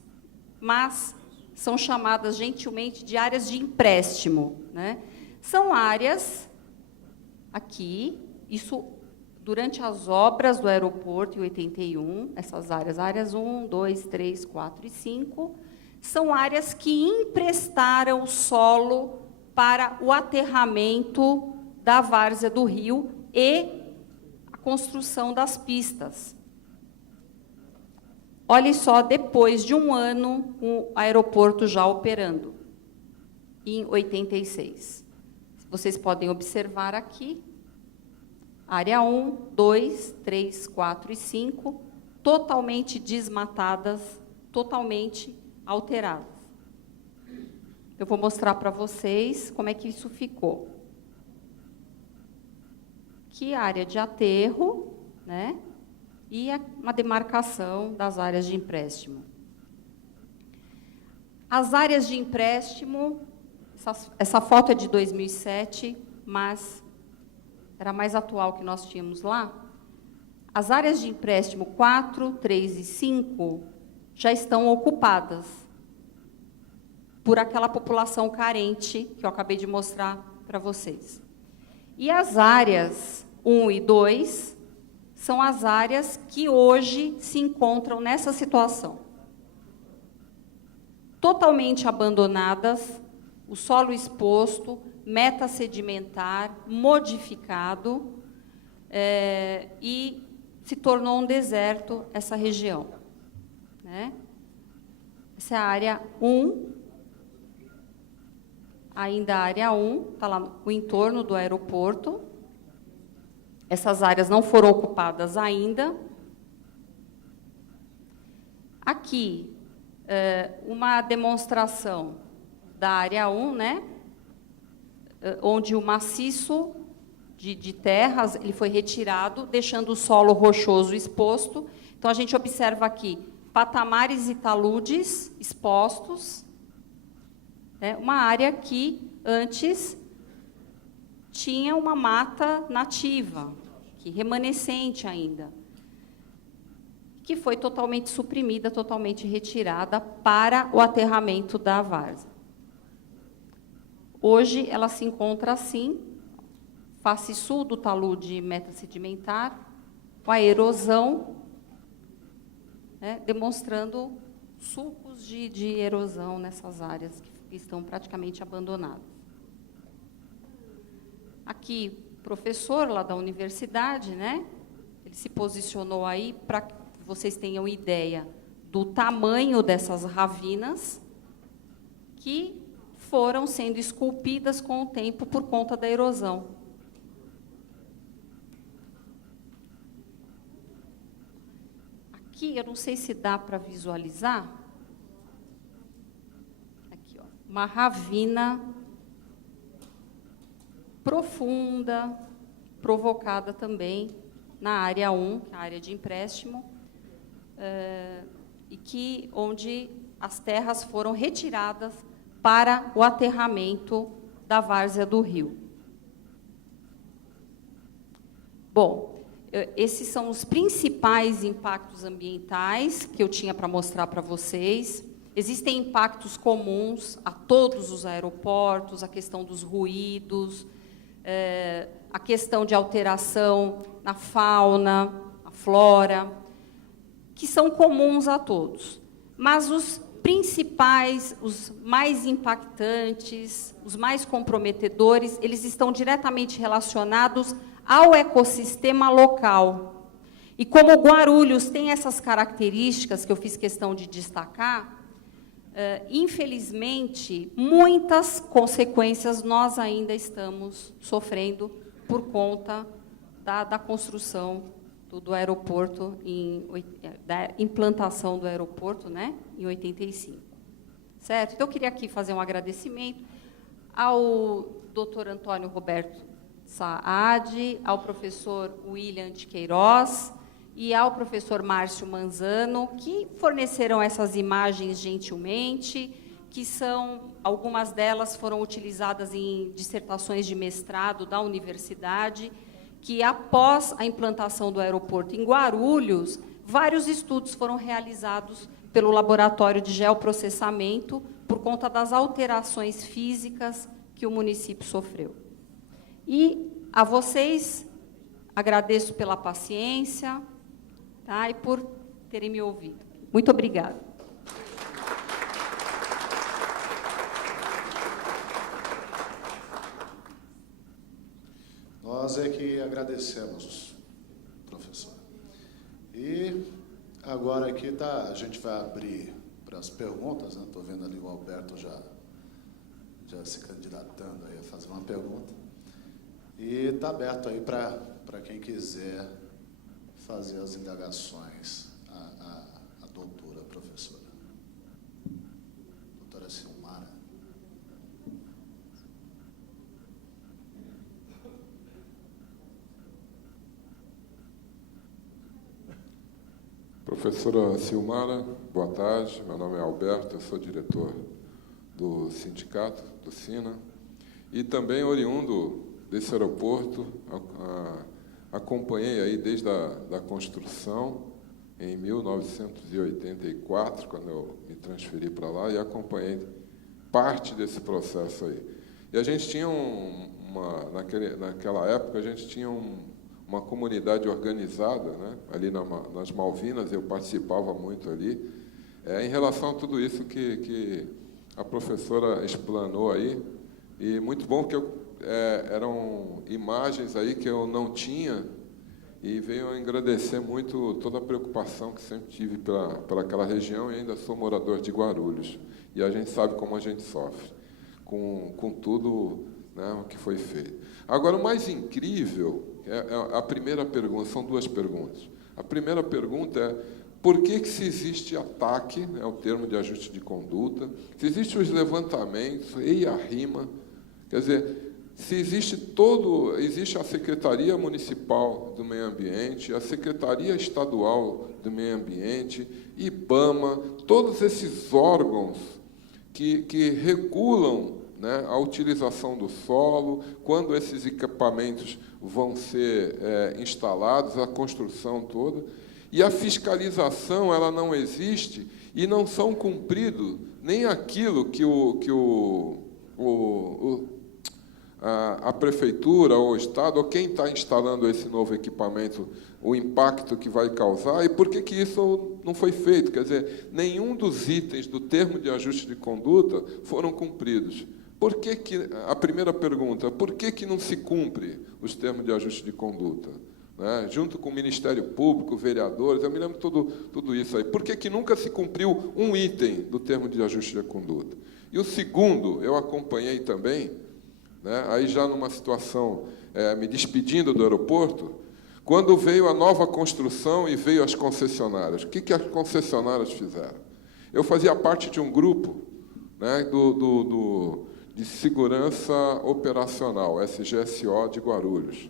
mas são chamadas gentilmente de áreas de empréstimo, né? São áreas, aqui, isso durante as obras do aeroporto em 81, essas áreas 1, 2, 3, 4 e 5, são áreas que emprestaram o solo para o aterramento da várzea do rio e a construção das pistas. Olhe só, depois de um ano, o aeroporto já operando, em 86. Vocês podem observar aqui, área 1, 2, 3, 4 e 5, totalmente desmatadas, totalmente alteradas. Eu vou mostrar para vocês como é que isso ficou. Aqui, área de aterro, né? E uma demarcação das áreas de empréstimo. As áreas de empréstimo, essa foto é de 2007, mas era mais atual que nós tínhamos lá. As áreas de empréstimo 4, 3 e 5 já estão ocupadas por aquela população carente que eu acabei de mostrar para vocês. E as áreas 1 e 2 são as áreas que hoje se encontram nessa situação. Totalmente abandonadas, o solo exposto, metasedimentar, modificado, e se tornou um deserto essa região, né? Essa é a área 1, ainda a área 1, está lá o entorno do aeroporto. Essas áreas não foram ocupadas ainda. Aqui, uma demonstração da área 1, né? Onde o maciço de terras ele foi retirado, deixando o solo rochoso exposto. Então, a gente observa aqui patamares e taludes expostos. Uma área que antes tinha uma mata nativa, que remanescente ainda, que foi totalmente suprimida, totalmente retirada para o aterramento da várzea. Hoje, ela se encontra assim, face sul do talude metasedimentar, com a erosão, né, demonstrando sulcos de erosão nessas áreas que estão praticamente abandonadas. Aqui, professor lá da universidade, né? Ele se posicionou aí para que vocês tenham ideia do tamanho dessas ravinas que foram sendo esculpidas com o tempo por conta da erosão. Aqui, eu não sei se dá para visualizar. Aqui, ó, uma ravina profunda, provocada também na área 1, que é a área de empréstimo, e onde as terras foram retiradas para o aterramento da várzea do rio. Bom, esses são os principais impactos ambientais que eu tinha para mostrar para vocês. Existem impactos comuns a todos os aeroportos, a questão dos ruídos, a questão de alteração na fauna, na flora, que são comuns a todos. Mas os principais, os mais impactantes, os mais comprometedores, eles estão diretamente relacionados ao ecossistema local. E como Guarulhos tem essas características que eu fiz questão de destacar, infelizmente, muitas consequências nós ainda estamos sofrendo por conta da construção do aeroporto, da implantação do aeroporto, né, em 85. Certo? Então, eu queria aqui fazer um agradecimento ao Dr. Antônio Roberto Saad, ao professor William de Queiroz e ao professor Márcio Manzano, que forneceram essas imagens gentilmente, que algumas delas foram utilizadas em dissertações de mestrado da universidade, que após a implantação do aeroporto em Guarulhos, vários estudos foram realizados pelo laboratório de geoprocessamento por conta das alterações físicas que o município sofreu. E a vocês agradeço pela paciência, tá, e por terem me ouvido. Muito obrigada. Nós é que agradecemos, professor. E agora aqui a gente vai abrir para as perguntas, né? Estou vendo ali o Alberto já se candidatando aí a fazer uma pergunta. E está aberto aí para quem quiser fazer as indagações à doutora professora. Doutora Silmara. Professora Silmara, boa tarde. Meu nome é Alberto, eu sou diretor do sindicato, do SINA, e também oriundo desse aeroporto. Acompanhei aí desde a construção, em 1984, quando eu me transferi para lá, e acompanhei parte desse processo aí. E a gente tinha naquela época, a gente tinha uma comunidade organizada, né, ali nas Malvinas, eu participava muito ali, em relação a tudo isso que a professora explanou aí, e muito bom que eram imagens aí que eu não tinha, e venho agradecer muito toda a preocupação que sempre tive pela aquela região, e ainda sou morador de Guarulhos, e a gente sabe como a gente sofre com tudo, né, o que foi feito. Agora, o mais incrível a primeira pergunta, são duas perguntas. A primeira pergunta é: por que se existe ataque, é o termo de ajuste de conduta, se existem os levantamentos e a rima, quer dizer, se existe a Secretaria Municipal do Meio Ambiente, a Secretaria Estadual do Meio Ambiente, IBAMA, todos esses órgãos que regulam, né, a utilização do solo, quando esses equipamentos vão ser instalados, a construção toda, e a fiscalização ela não existe e não são cumpridos nem aquilo que a prefeitura ou o Estado, ou quem está instalando esse novo equipamento, o impacto que vai causar, e por que isso não foi feito. Quer dizer, nenhum dos itens do termo de ajuste de conduta foram cumpridos. A primeira pergunta, por que não se cumpre os termos de ajuste de conduta? Né? Junto com o Ministério Público, vereadores, eu me lembro tudo isso aí. Por que nunca se cumpriu um item do termo de ajuste de conduta? E o segundo, eu acompanhei também, né, aí já numa situação, me despedindo do aeroporto, quando veio a nova construção e veio as concessionárias. O que as concessionárias fizeram? Eu fazia parte de um grupo, né, de segurança operacional, SGSO de Guarulhos.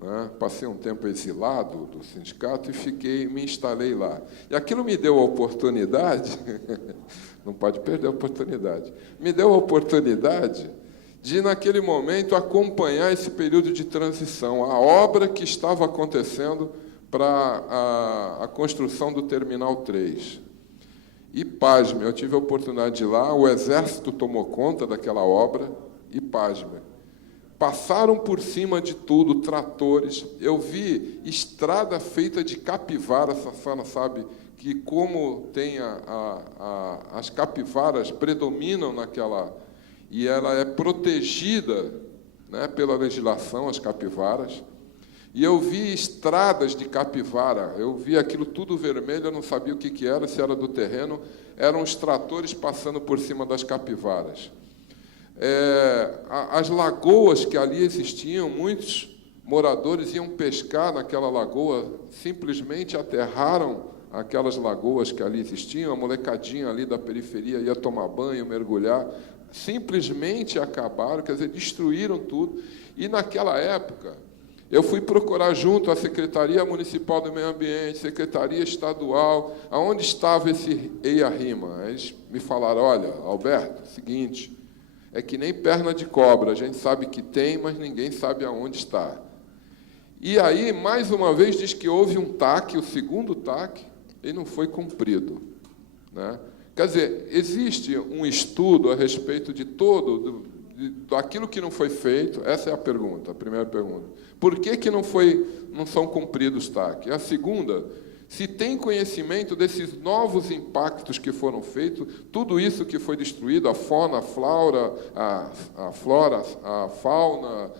Né? Passei um tempo exilado do sindicato e me instalei lá. E aquilo me deu a oportunidade, não pode perder a oportunidade, me deu a oportunidade de, naquele momento, acompanhar esse período de transição, a obra que estava acontecendo para a construção do Terminal 3. E, pasme, eu tive a oportunidade de ir lá, o Exército tomou conta daquela obra, e, pasme, passaram por cima de tudo, tratores, eu vi estrada feita de capivara, a senhora sabe que como tem as capivaras predominam naquela, e ela é protegida, né, pela legislação, as capivaras, e eu vi estradas de capivara, eu vi aquilo tudo vermelho, eu não sabia o que era, se era do terreno, eram os tratores passando por cima das capivaras. As lagoas que ali existiam, muitos moradores iam pescar naquela lagoa, simplesmente aterraram aquelas lagoas que ali existiam, a molecadinha ali da periferia ia tomar banho, mergulhar, simplesmente acabaram, quer dizer, destruíram tudo. E, naquela época, eu fui procurar junto à Secretaria Municipal do Meio Ambiente, Secretaria Estadual, aonde estava esse EIA-RIMA. Eles me falaram, olha, Alberto, seguinte, é que nem perna de cobra, a gente sabe que tem, mas ninguém sabe aonde está. E aí, mais uma vez, diz que houve um TAC, o segundo TAC, e não foi cumprido, né? Quer dizer, existe um estudo a respeito de daquilo que não foi feito? Essa é a pergunta, a primeira pergunta. Por que não são cumpridos os TAC? A segunda, se tem conhecimento desses novos impactos que foram feitos, tudo isso que foi destruído, a fauna, a flora, a fauna,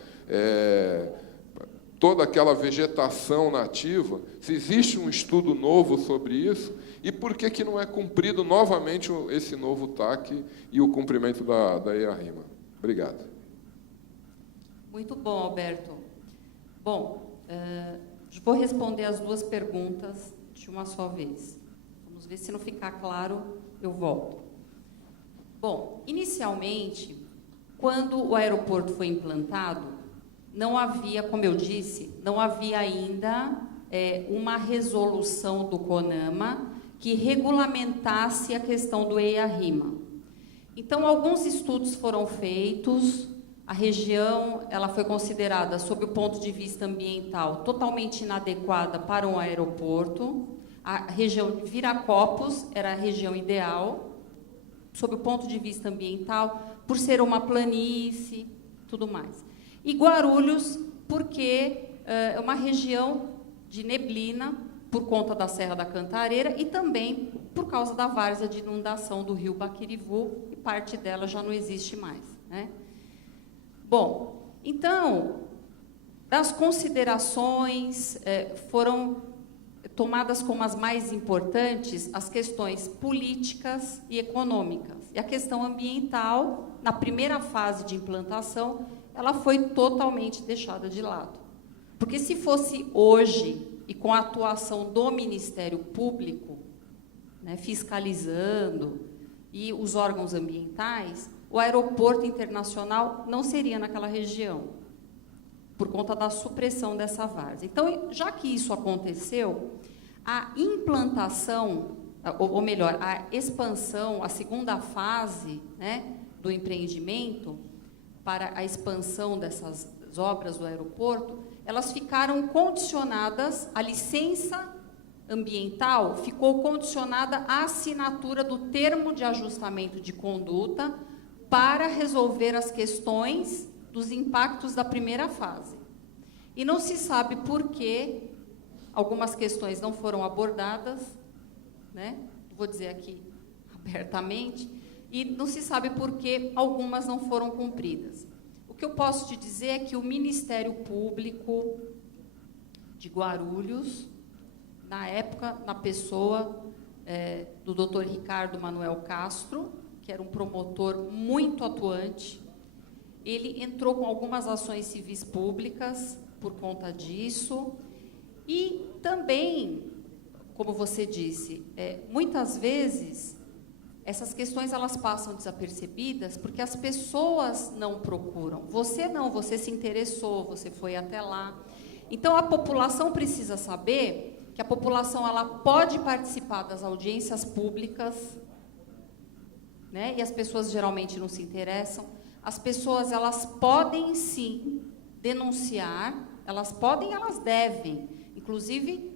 toda aquela vegetação nativa, se existe um estudo novo sobre isso, e por que não é cumprido novamente esse novo TAC e o cumprimento da EIA-RIMA? Obrigado. Muito bom, Alberto. Bom, vou responder as duas perguntas de uma só vez. Vamos ver, se não ficar claro, eu volto. Bom, inicialmente, quando o aeroporto foi implantado, não havia, como eu disse, não havia ainda uma resolução do CONAMA que regulamentasse a questão do EIA-RIMA. Então, alguns estudos foram feitos, a região ela foi considerada, sob o ponto de vista ambiental, totalmente inadequada para um aeroporto. A região de Viracopos era a região ideal, sob o ponto de vista ambiental, por ser uma planície, tudo mais. E Guarulhos, porque é uma região de neblina, por conta da Serra da Cantareira, e também por causa da várzea de inundação do rio Baquirivu, e parte dela já não existe mais, né? Bom, então, das considerações foram tomadas como as mais importantes as questões políticas e econômicas. E a questão ambiental, na primeira fase de implantação, ela foi totalmente deixada de lado. Porque se fosse hoje, e com a atuação do Ministério Público, né, fiscalizando, e os órgãos ambientais, o aeroporto internacional não seria naquela região, por conta da supressão dessa várzea. Então, já que isso aconteceu, a implantação, ou melhor, a expansão, a segunda fase, né, do empreendimento, para a expansão dessas obras do aeroporto, elas ficaram condicionadas, a licença ambiental ficou condicionada à assinatura do termo de ajustamento de conduta para resolver as questões dos impactos da primeira fase. E não se sabe por que algumas questões não foram abordadas, né? Vou dizer aqui abertamente, e não se sabe por que algumas não foram cumpridas. O que eu posso te dizer é que o Ministério Público de Guarulhos, na época, na pessoa do Dr. Ricardo Manuel Castro, que era um promotor muito atuante, ele entrou com algumas ações civis públicas por conta disso, e também, como você disse, muitas vezes essas questões elas passam desapercebidas porque as pessoas não procuram. Você não, você se interessou, você foi até lá. Então, a população precisa saber que a população ela pode participar das audiências públicas, né? E as pessoas geralmente não se interessam. As pessoas elas podem, sim, denunciar, elas podem e elas devem. Inclusive,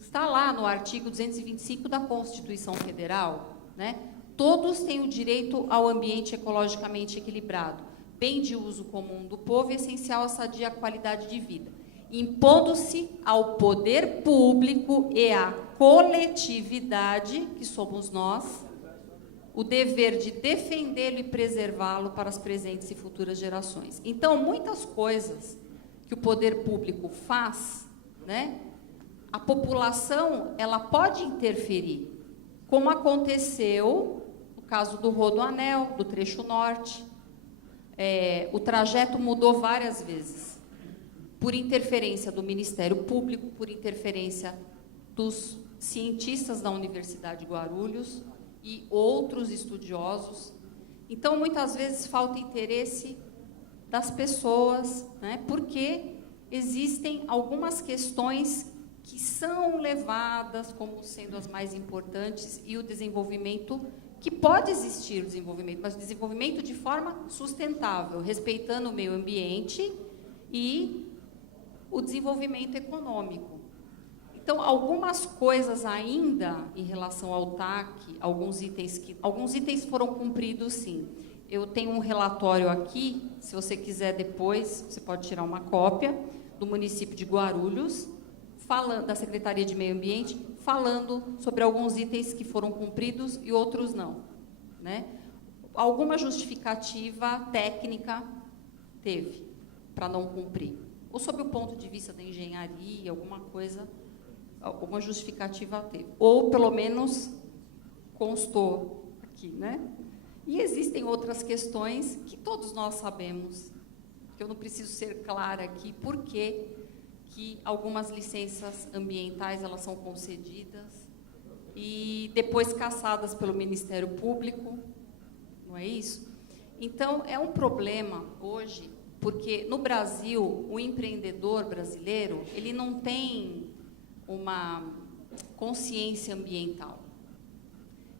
está lá no artigo 225 da Constituição Federal, né? Todos têm o direito ao ambiente ecologicamente equilibrado, bem de uso comum do povo e essencial à sadia qualidade de vida, impondo-se ao poder público e à coletividade, que somos nós, o dever de defendê-lo e preservá-lo para as presentes e futuras gerações. Então, muitas coisas que o poder público faz, né, a população ela pode interferir, como aconteceu no caso do Rodoanel, do trecho norte. O trajeto mudou várias vezes, por interferência do Ministério Público, por interferência dos cientistas da Universidade de Guarulhos e outros estudiosos. Então, muitas vezes, falta interesse das pessoas, né, porque existem algumas questões que são levadas como sendo as mais importantes e o desenvolvimento, que pode existir o desenvolvimento, mas o desenvolvimento de forma sustentável, respeitando o meio ambiente e o desenvolvimento econômico. Então, algumas coisas ainda em relação ao TAC, alguns itens foram cumpridos, sim. Eu tenho um relatório aqui, se você quiser depois, você pode tirar uma cópia, do município de Guarulhos, da Secretaria de Meio Ambiente, falando sobre alguns itens que foram cumpridos e outros não, né? Alguma justificativa técnica teve para não cumprir. Ou sob o ponto de vista da engenharia, alguma justificativa teve. Ou, pelo menos, constou aqui, né? E existem outras questões que todos nós sabemos, que eu não preciso ser clara aqui, por que algumas licenças ambientais elas são concedidas e depois cassadas pelo Ministério Público, não é isso? Então, é um problema hoje, porque no Brasil, o empreendedor brasileiro, ele não tem uma consciência ambiental.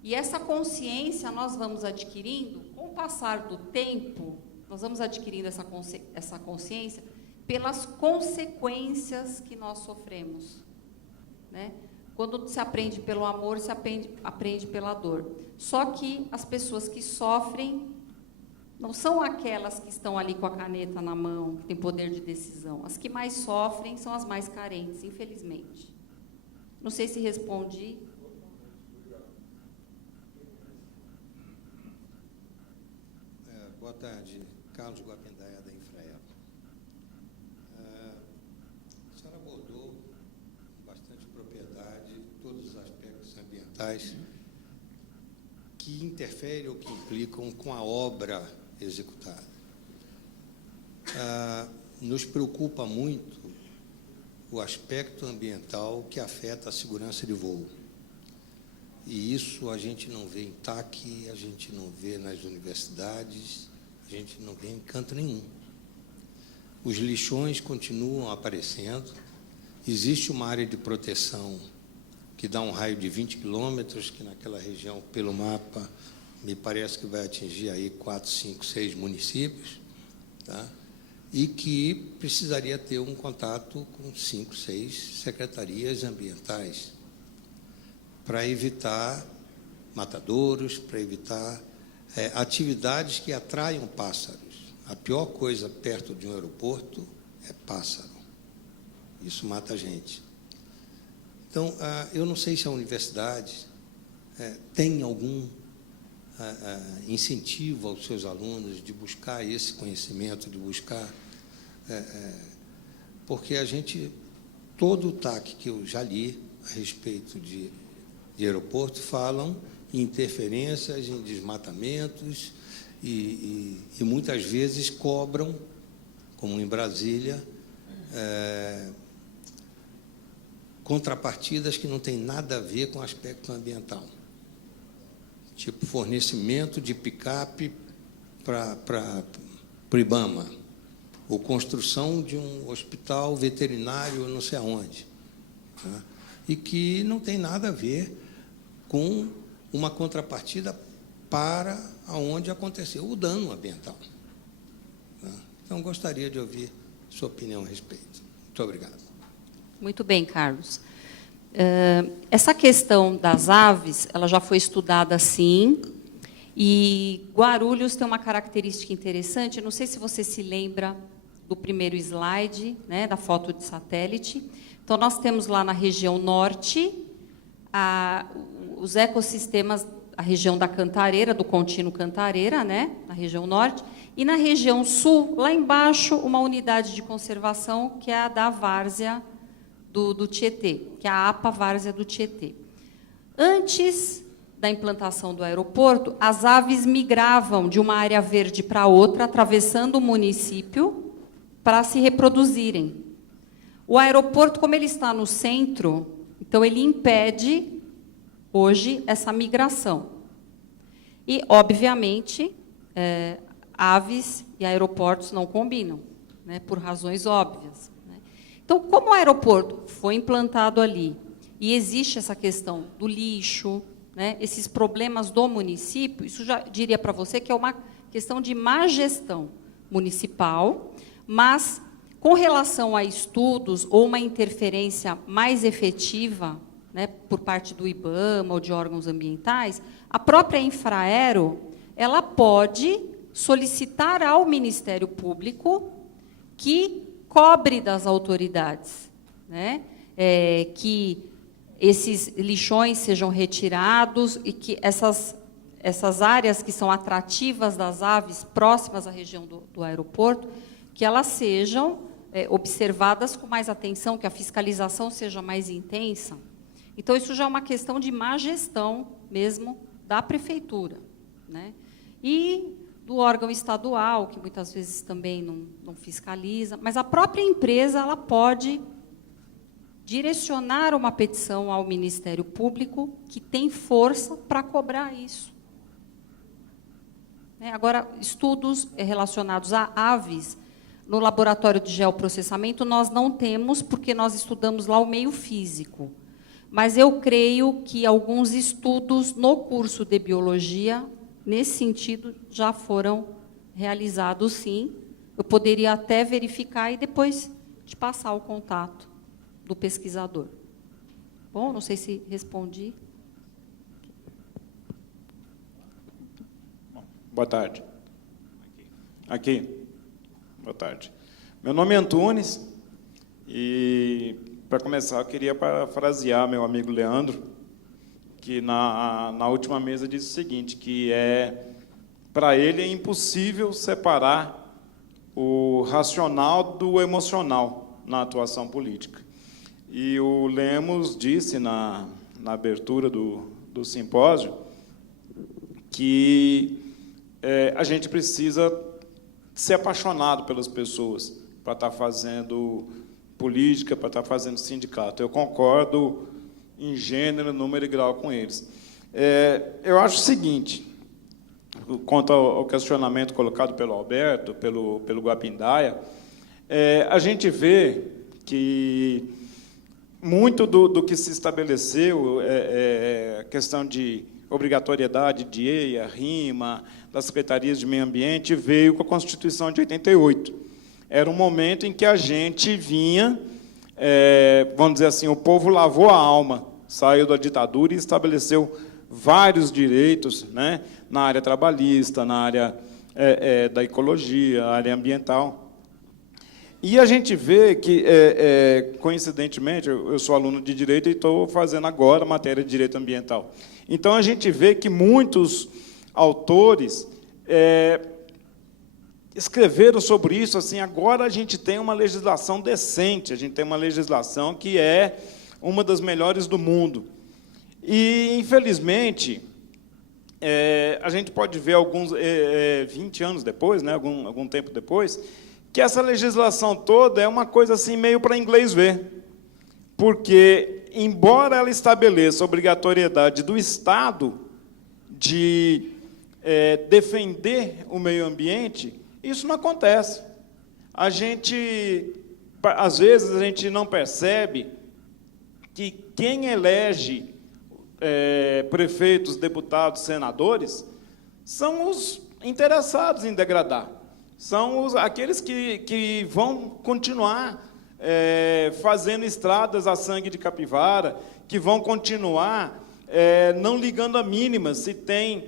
E essa consciência nós vamos adquirindo, com o passar do tempo, nós vamos adquirindo essa consciência pelas consequências que nós sofremos, né? Quando se aprende pelo amor, se aprende pela dor. Só que as pessoas que sofrem não são aquelas que estão ali com a caneta na mão, que têm poder de decisão. As que mais sofrem são as mais carentes, infelizmente. Não sei se respondi. Boa tarde, Carlos Guapendaia, da Infraero. A senhora abordou com bastante propriedade todos os aspectos ambientais que interferem ou que implicam com a obra executada. Nos preocupa muito o aspecto ambiental que afeta a segurança de voo. E isso a gente não vê em TAC, a gente não vê nas universidades, a gente não vê em canto nenhum. Os lixões continuam aparecendo, existe uma área de proteção que dá um raio de 20 quilômetros, que naquela região, pelo mapa, me parece que vai atingir aí 4, 5, 6 municípios, tá? E que precisaria ter um contato com 5, 6 secretarias ambientais para evitar matadouros, para evitar atividades que atraiam pássaros. A pior coisa perto de um aeroporto é pássaro. Isso mata a gente. Então, eu não sei se a universidade tem algum incentivo aos seus alunos de buscar esse conhecimento, de buscar... porque a gente... Todo o TAC que eu já li a respeito de aeroporto falam em interferências, em desmatamentos e muitas vezes cobram, como em Brasília, contrapartidas que não têm nada a ver com o aspecto ambiental. Tipo fornecimento de picape para o IBAMA, ou construção de um hospital veterinário não sei aonde, né? E que não tem nada a ver com uma contrapartida para aonde aconteceu o dano ambiental, né? Então, gostaria de ouvir sua opinião a respeito. Muito obrigado. Muito bem, Carlos. Essa questão das aves, ela já foi estudada, sim, e Guarulhos tem uma característica interessante, não sei se você se lembra do primeiro slide, né, da foto de satélite. Então, nós temos lá na região norte os ecossistemas, a região da Cantareira, do contínuo Cantareira, né, na região norte, e na região sul, lá embaixo, uma unidade de conservação, que é a da várzea do Tietê, que é a APA Várzea do Tietê. Antes da implantação do aeroporto, as aves migravam de uma área verde para outra, atravessando o município, para se reproduzirem. O aeroporto, como ele está no centro, então ele impede, hoje, essa migração. E, obviamente, aves e aeroportos não combinam, né, por razões óbvias. Né? Então, como o aeroporto foi implantado ali, e existe essa questão do lixo, né, esses problemas do município, isso já diria para você que é uma questão de má gestão municipal, mas, com relação a estudos ou uma interferência mais efetiva, né, por parte do IBAMA ou de órgãos ambientais, a própria Infraero ela pode solicitar ao Ministério Público que cobre das autoridades, né, que esses lixões sejam retirados e que essas áreas que são atrativas das aves próximas à região do aeroporto, que elas sejam observadas com mais atenção, que a fiscalização seja mais intensa. Então, isso já é uma questão de má gestão mesmo da prefeitura, né? E do órgão estadual, que muitas vezes também não fiscaliza, mas a própria empresa ela pode direcionar uma petição ao Ministério Público que tem força para cobrar isso. Agora, estudos relacionados a aves, no laboratório de geoprocessamento, nós não temos, porque nós estudamos lá o meio físico. Mas eu creio que alguns estudos no curso de biologia, nesse sentido, já foram realizados, sim. Eu poderia até verificar e depois te passar o contato do pesquisador. Bom, não sei se respondi. Boa tarde. Aqui. Boa tarde. Meu nome é Antunes e, para começar, eu queria parafrasear meu amigo Leandro, que na última mesa disse o seguinte, que para ele é impossível separar o racional do emocional na atuação política. E o Lemos disse na abertura do simpósio que a gente precisa ser apaixonado pelas pessoas para estar fazendo política, para estar fazendo sindicato. Eu concordo em gênero, número e grau com eles. Eu acho o seguinte, quanto ao questionamento colocado pelo Alberto, pelo Guapindaia, a gente vê que muito do que se estabeleceu, a questão de obrigatoriedade de EIA, RIMA, das secretarias de meio ambiente, veio com a Constituição de 88. Era um momento em que a gente vinha, vamos dizer assim, o povo lavou a alma, saiu da ditadura e estabeleceu vários direitos, né, na área trabalhista, na área da ecologia, na área ambiental. E a gente vê que, coincidentemente, eu sou aluno de Direito e estou fazendo agora matéria de Direito Ambiental. Então, a gente vê que muitos autores escreveram sobre isso, assim, agora a gente tem uma legislação decente, a gente tem uma legislação que é uma das melhores do mundo. E, infelizmente, a gente pode ver 20 anos depois, né, algum tempo depois, que essa legislação toda é uma coisa assim meio para inglês ver. Porque, embora ela estabeleça a obrigatoriedade do Estado de defender o meio ambiente, isso não acontece. Às vezes, a gente não percebe que quem elege prefeitos, deputados, senadores, são os interessados em degradar. São aqueles que vão continuar fazendo estradas a sangue de capivara, que vão continuar não ligando a mínima se tem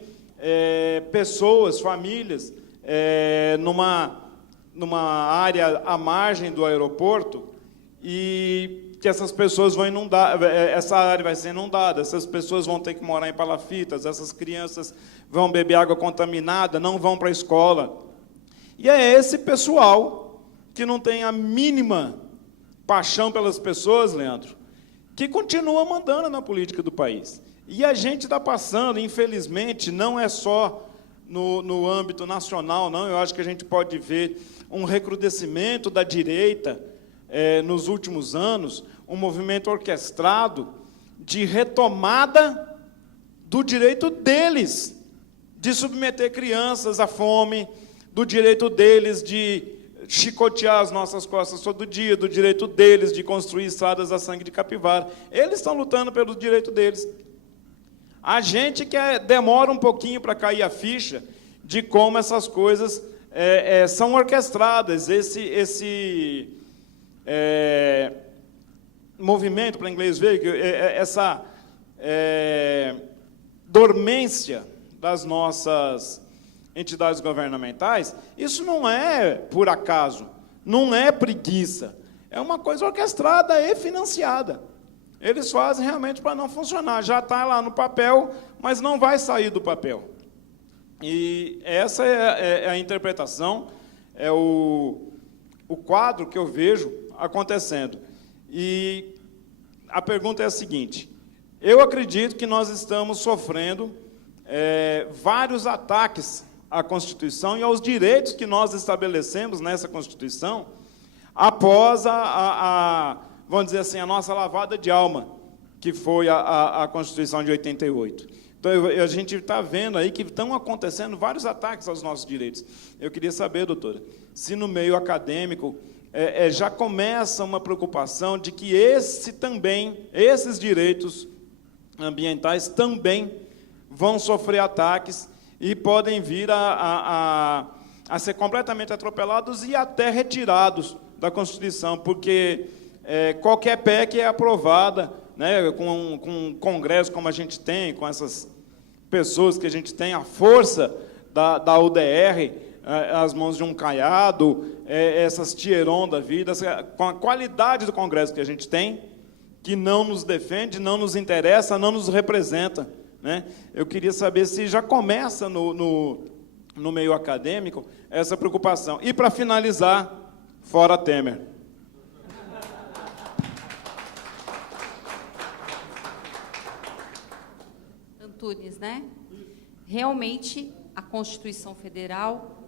pessoas, famílias, numa área à margem do aeroporto e que essas pessoas vão inundar, essa área vai ser inundada, essas pessoas vão ter que morar em palafitas, essas crianças vão beber água contaminada, não vão para a escola. E é esse pessoal que não tem a mínima paixão pelas pessoas, Leandro, que continua mandando na política do país. E a gente está passando, infelizmente, não é só no âmbito nacional, não. Eu acho que a gente pode ver um recrudescimento da direita nos últimos anos, um movimento orquestrado de retomada do direito deles de submeter crianças à fome, do direito deles de chicotear as nossas costas todo dia, do direito deles de construir estradas a sangue de capivara. Eles estão lutando pelo direito deles. A gente demora um pouquinho para cair a ficha de como essas coisas são orquestradas. Esse movimento, para inglês ver, essa dormência das nossas entidades governamentais, isso não é por acaso, não é preguiça, é uma coisa orquestrada e financiada. Eles fazem realmente para não funcionar, já está lá no papel, mas não vai sair do papel. E essa é a interpretação, é o quadro que eu vejo acontecendo. E a pergunta é a seguinte: eu acredito que nós estamos sofrendo vários ataques à Constituição e aos direitos que nós estabelecemos nessa Constituição após vamos dizer assim, a nossa lavada de alma, que foi a Constituição de 88. Então, a gente está vendo aí que estão acontecendo vários ataques aos nossos direitos. Eu queria saber, doutora, se no meio acadêmico já começa uma preocupação de que esses direitos ambientais também vão sofrer ataques e podem vir a ser completamente atropelados e até retirados da Constituição, porque qualquer PEC é aprovada, né, com um Congresso como a gente tem, com essas pessoas que a gente tem, a força da UDR, as mãos de um caiado, essas Tieron da vida, com a qualidade do Congresso que a gente tem, que não nos defende, não nos interessa, não nos representa, né? Eu queria saber se já começa no meio acadêmico essa preocupação. E, para finalizar, fora Temer. Antunes, né? Realmente, a Constituição Federal,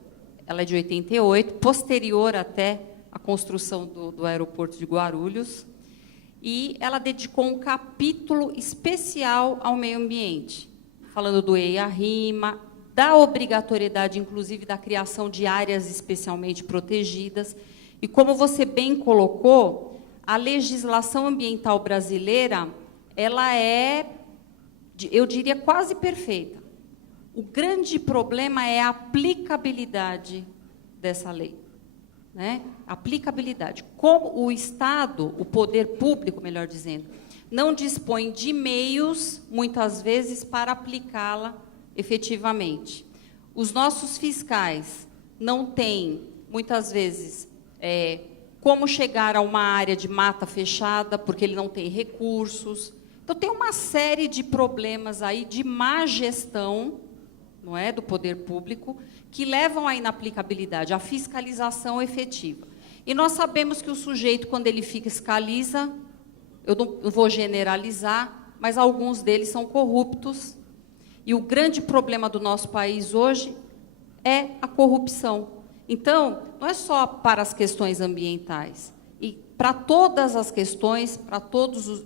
ela é de 88, posterior até a construção do aeroporto de Guarulhos, e ela dedicou um capítulo especial ao meio ambiente, falando do EIA-RIMA, da obrigatoriedade, inclusive, da criação de áreas especialmente protegidas. E, como você bem colocou, a legislação ambiental brasileira, ela é, eu diria, quase perfeita. O grande problema é a aplicabilidade dessa lei, né? Aplicabilidade. Como o Estado, o poder público, melhor dizendo, não dispõe de meios, muitas vezes, para aplicá-la efetivamente. Os nossos fiscais não têm, muitas vezes, como chegar a uma área de mata fechada, porque ele não tem recursos. Então, tem uma série de problemas aí de má gestão, não é, do poder público, que levam à inaplicabilidade, à fiscalização efetiva. E nós sabemos que o sujeito, quando ele fiscaliza, eu não vou generalizar, mas alguns deles são corruptos. E o grande problema do nosso país hoje é a corrupção. Então, não é só para as questões ambientais, e para todas as questões,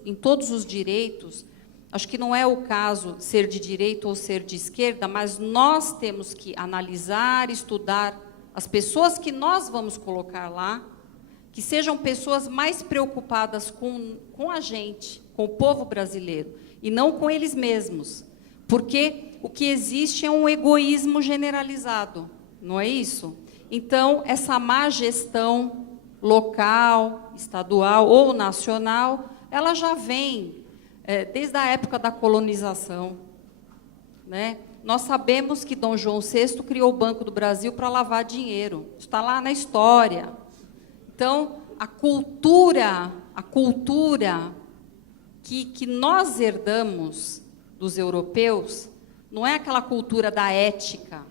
em todos os direitos. Acho que não é o caso ser de direita ou ser de esquerda, mas nós temos que analisar, estudar as pessoas que nós vamos colocar lá, que sejam pessoas mais preocupadas com a gente, com o povo brasileiro, e não com eles mesmos. Porque o que existe é um egoísmo generalizado, não é isso? Então, essa má gestão local, estadual ou nacional, ela já vem desde a época da colonização, né? Nós sabemos que Dom João VI criou o Banco do Brasil para lavar dinheiro. Isso está lá na história. Então, a cultura que nós herdamos dos europeus não é aquela cultura da ética,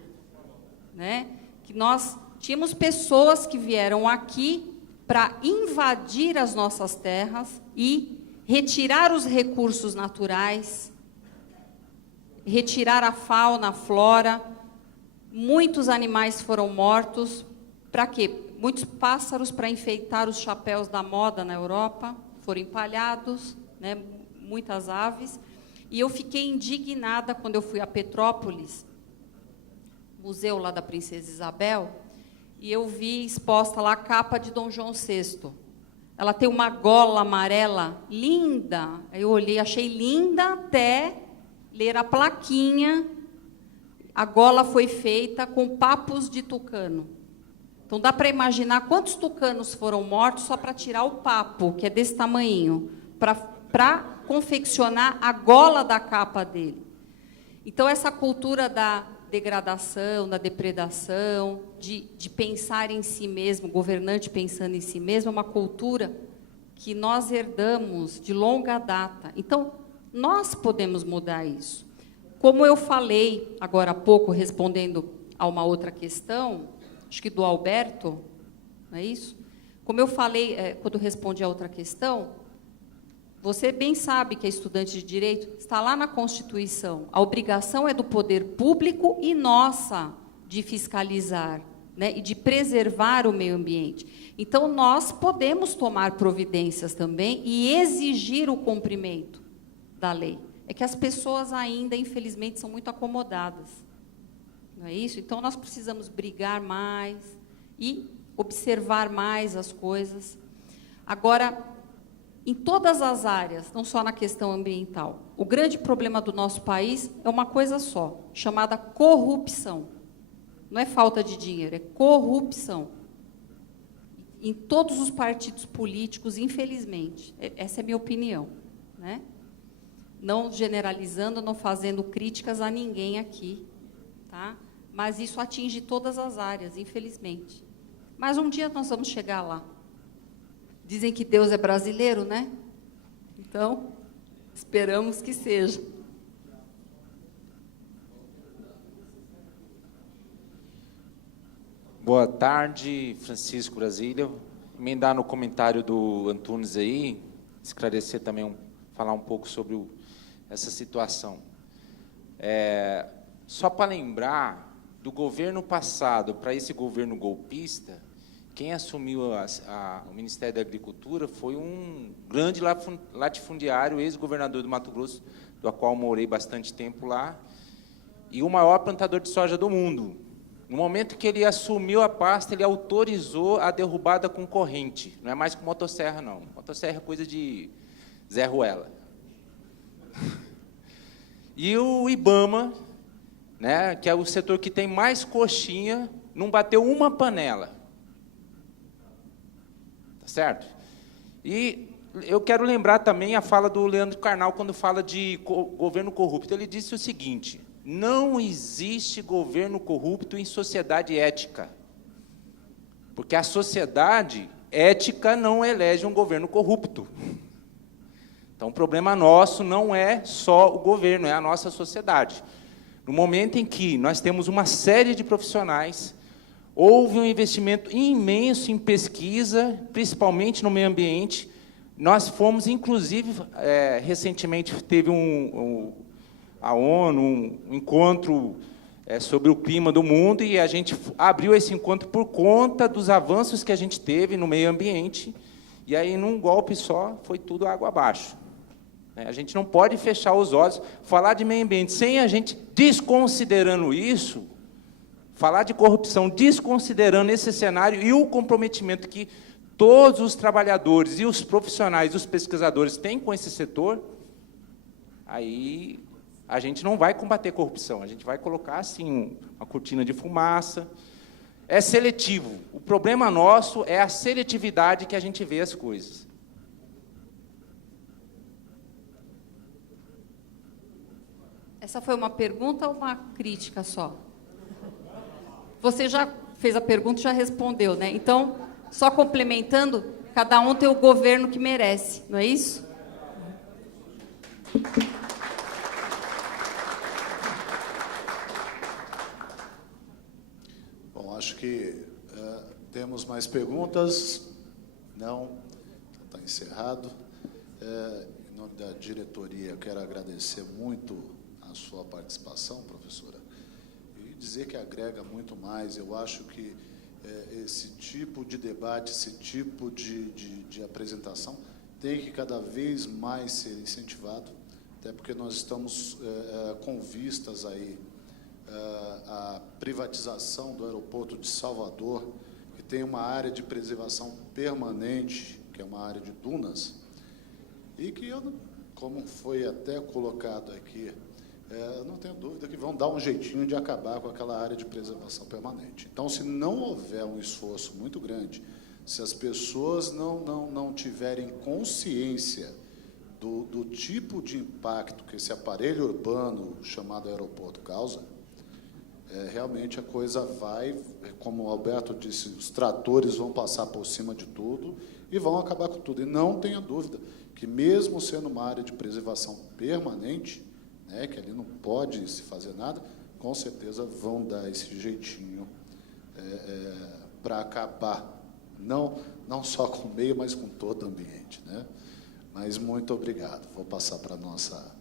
né? Que nós tínhamos pessoas que vieram aqui para invadir as nossas terras e retirar os recursos naturais, retirar a fauna, a flora. Muitos animais foram mortos. Para quê? muitos pássaros para enfeitar os chapéus da moda na Europa, foram empalhados, né, muitas aves. E eu fiquei indignada quando eu fui a Petrópolis, museu lá da Princesa Isabel, e eu vi exposta lá a capa de Dom João VI. Ela tem uma gola amarela linda. Eu olhei, achei linda até ler a plaquinha. A gola foi feita com papos de tucano. Então, dá para imaginar quantos tucanos foram mortos só para tirar o papo, que é desse tamanhinho, para confeccionar a gola da capa dele. Então, essa cultura da degradação, da depredação, de pensar em si mesmo, governante pensando em si mesmo, é uma cultura que nós herdamos de longa data. Então, nós podemos mudar isso. Como eu falei agora há pouco, respondendo a uma outra questão, acho que do Alberto, não é isso? Como eu falei, quando respondi a outra questão, você bem sabe que é estudante de direito, está lá na Constituição. A obrigação é do poder público e nossa de fiscalizar, né, e de preservar o meio ambiente. Então, nós podemos tomar providências também e exigir o cumprimento da lei. É que as pessoas ainda, infelizmente, são muito acomodadas. Não é isso? Então, nós precisamos brigar mais e observar mais as coisas. Agora, em todas as áreas, não só na questão ambiental, o grande problema do nosso país é uma coisa só, chamada corrupção. Não é falta de dinheiro, é corrupção. Em todos os partidos políticos, infelizmente. Essa é a minha opinião, né? Não generalizando, não fazendo críticas a ninguém aqui, tá? Mas isso atinge todas as áreas, infelizmente. Mas um dia nós vamos chegar lá. Dizem que Deus é brasileiro, né? Então, esperamos que seja. Boa tarde, Francisco Brasília. Emendar no comentário do Antunes aí, esclarecer também, falar um pouco sobre essa situação. Só para lembrar, do governo passado para esse governo golpista, quem assumiu o Ministério da Agricultura foi um grande latifundiário, ex-governador do Mato Grosso, do qual morei bastante tempo lá, e o maior plantador de soja do mundo. No momento que ele assumiu a pasta, ele autorizou a derrubada com corrente. Não é mais com motosserra, não. Motosserra é coisa de Zé Ruela. E o IBAMA, né, que é o setor que tem mais coxinha, não bateu uma panela. Certo? E eu quero lembrar também a fala do Leandro Carnal, quando fala de governo corrupto. Ele disse o seguinte: não existe governo corrupto em sociedade ética. Porque a sociedade ética não elege um governo corrupto. Então, o problema nosso não é só o governo, é a nossa sociedade. No momento em que nós temos uma série de profissionais, houve um investimento imenso em pesquisa, principalmente no meio ambiente. Nós fomos, inclusive, recentemente teve a ONU, um encontro sobre o clima do mundo, e a gente abriu esse encontro por conta dos avanços que a gente teve no meio ambiente, e aí, num golpe só, foi tudo água abaixo. A gente não pode fechar os olhos, falar de meio ambiente sem a gente, desconsiderando isso, falar de corrupção, desconsiderando esse cenário e o comprometimento que todos os trabalhadores e os profissionais, os pesquisadores têm com esse setor, aí a gente não vai combater corrupção, a gente vai colocar, assim, uma cortina de fumaça. É seletivo. O problema nosso é a seletividade que a gente vê as coisas. Essa foi uma pergunta ou uma crítica só? Você já fez a pergunta e já respondeu, né? Então, só complementando, cada um tem o governo que merece, não é isso? Bom, acho que temos mais perguntas. Não, está encerrado. Em nome da diretoria, eu quero agradecer muito a sua participação, professora, e dizer que agrega muito mais. Eu acho que esse tipo de debate, esse tipo de apresentação tem que cada vez mais ser incentivado, até porque nós estamos com vistas aí à privatização do aeroporto de Salvador, que tem uma área de preservação permanente, que é uma área de dunas, e que, como foi até colocado aqui, não tenho dúvida que vão dar um jeitinho de acabar com aquela área de preservação permanente. Então, se não houver um esforço muito grande, se as pessoas não tiverem consciência do tipo de impacto que esse aparelho urbano chamado aeroporto causa, realmente a coisa vai, como o Alberto disse, os tratores vão passar por cima de tudo e vão acabar com tudo. E não tenha dúvida que, mesmo sendo uma área de preservação permanente, que ali não pode se fazer nada, com certeza vão dar esse jeitinho para acabar, não só com o meio, mas com todo o ambiente. Mas muito obrigado. Vou passar para a nossa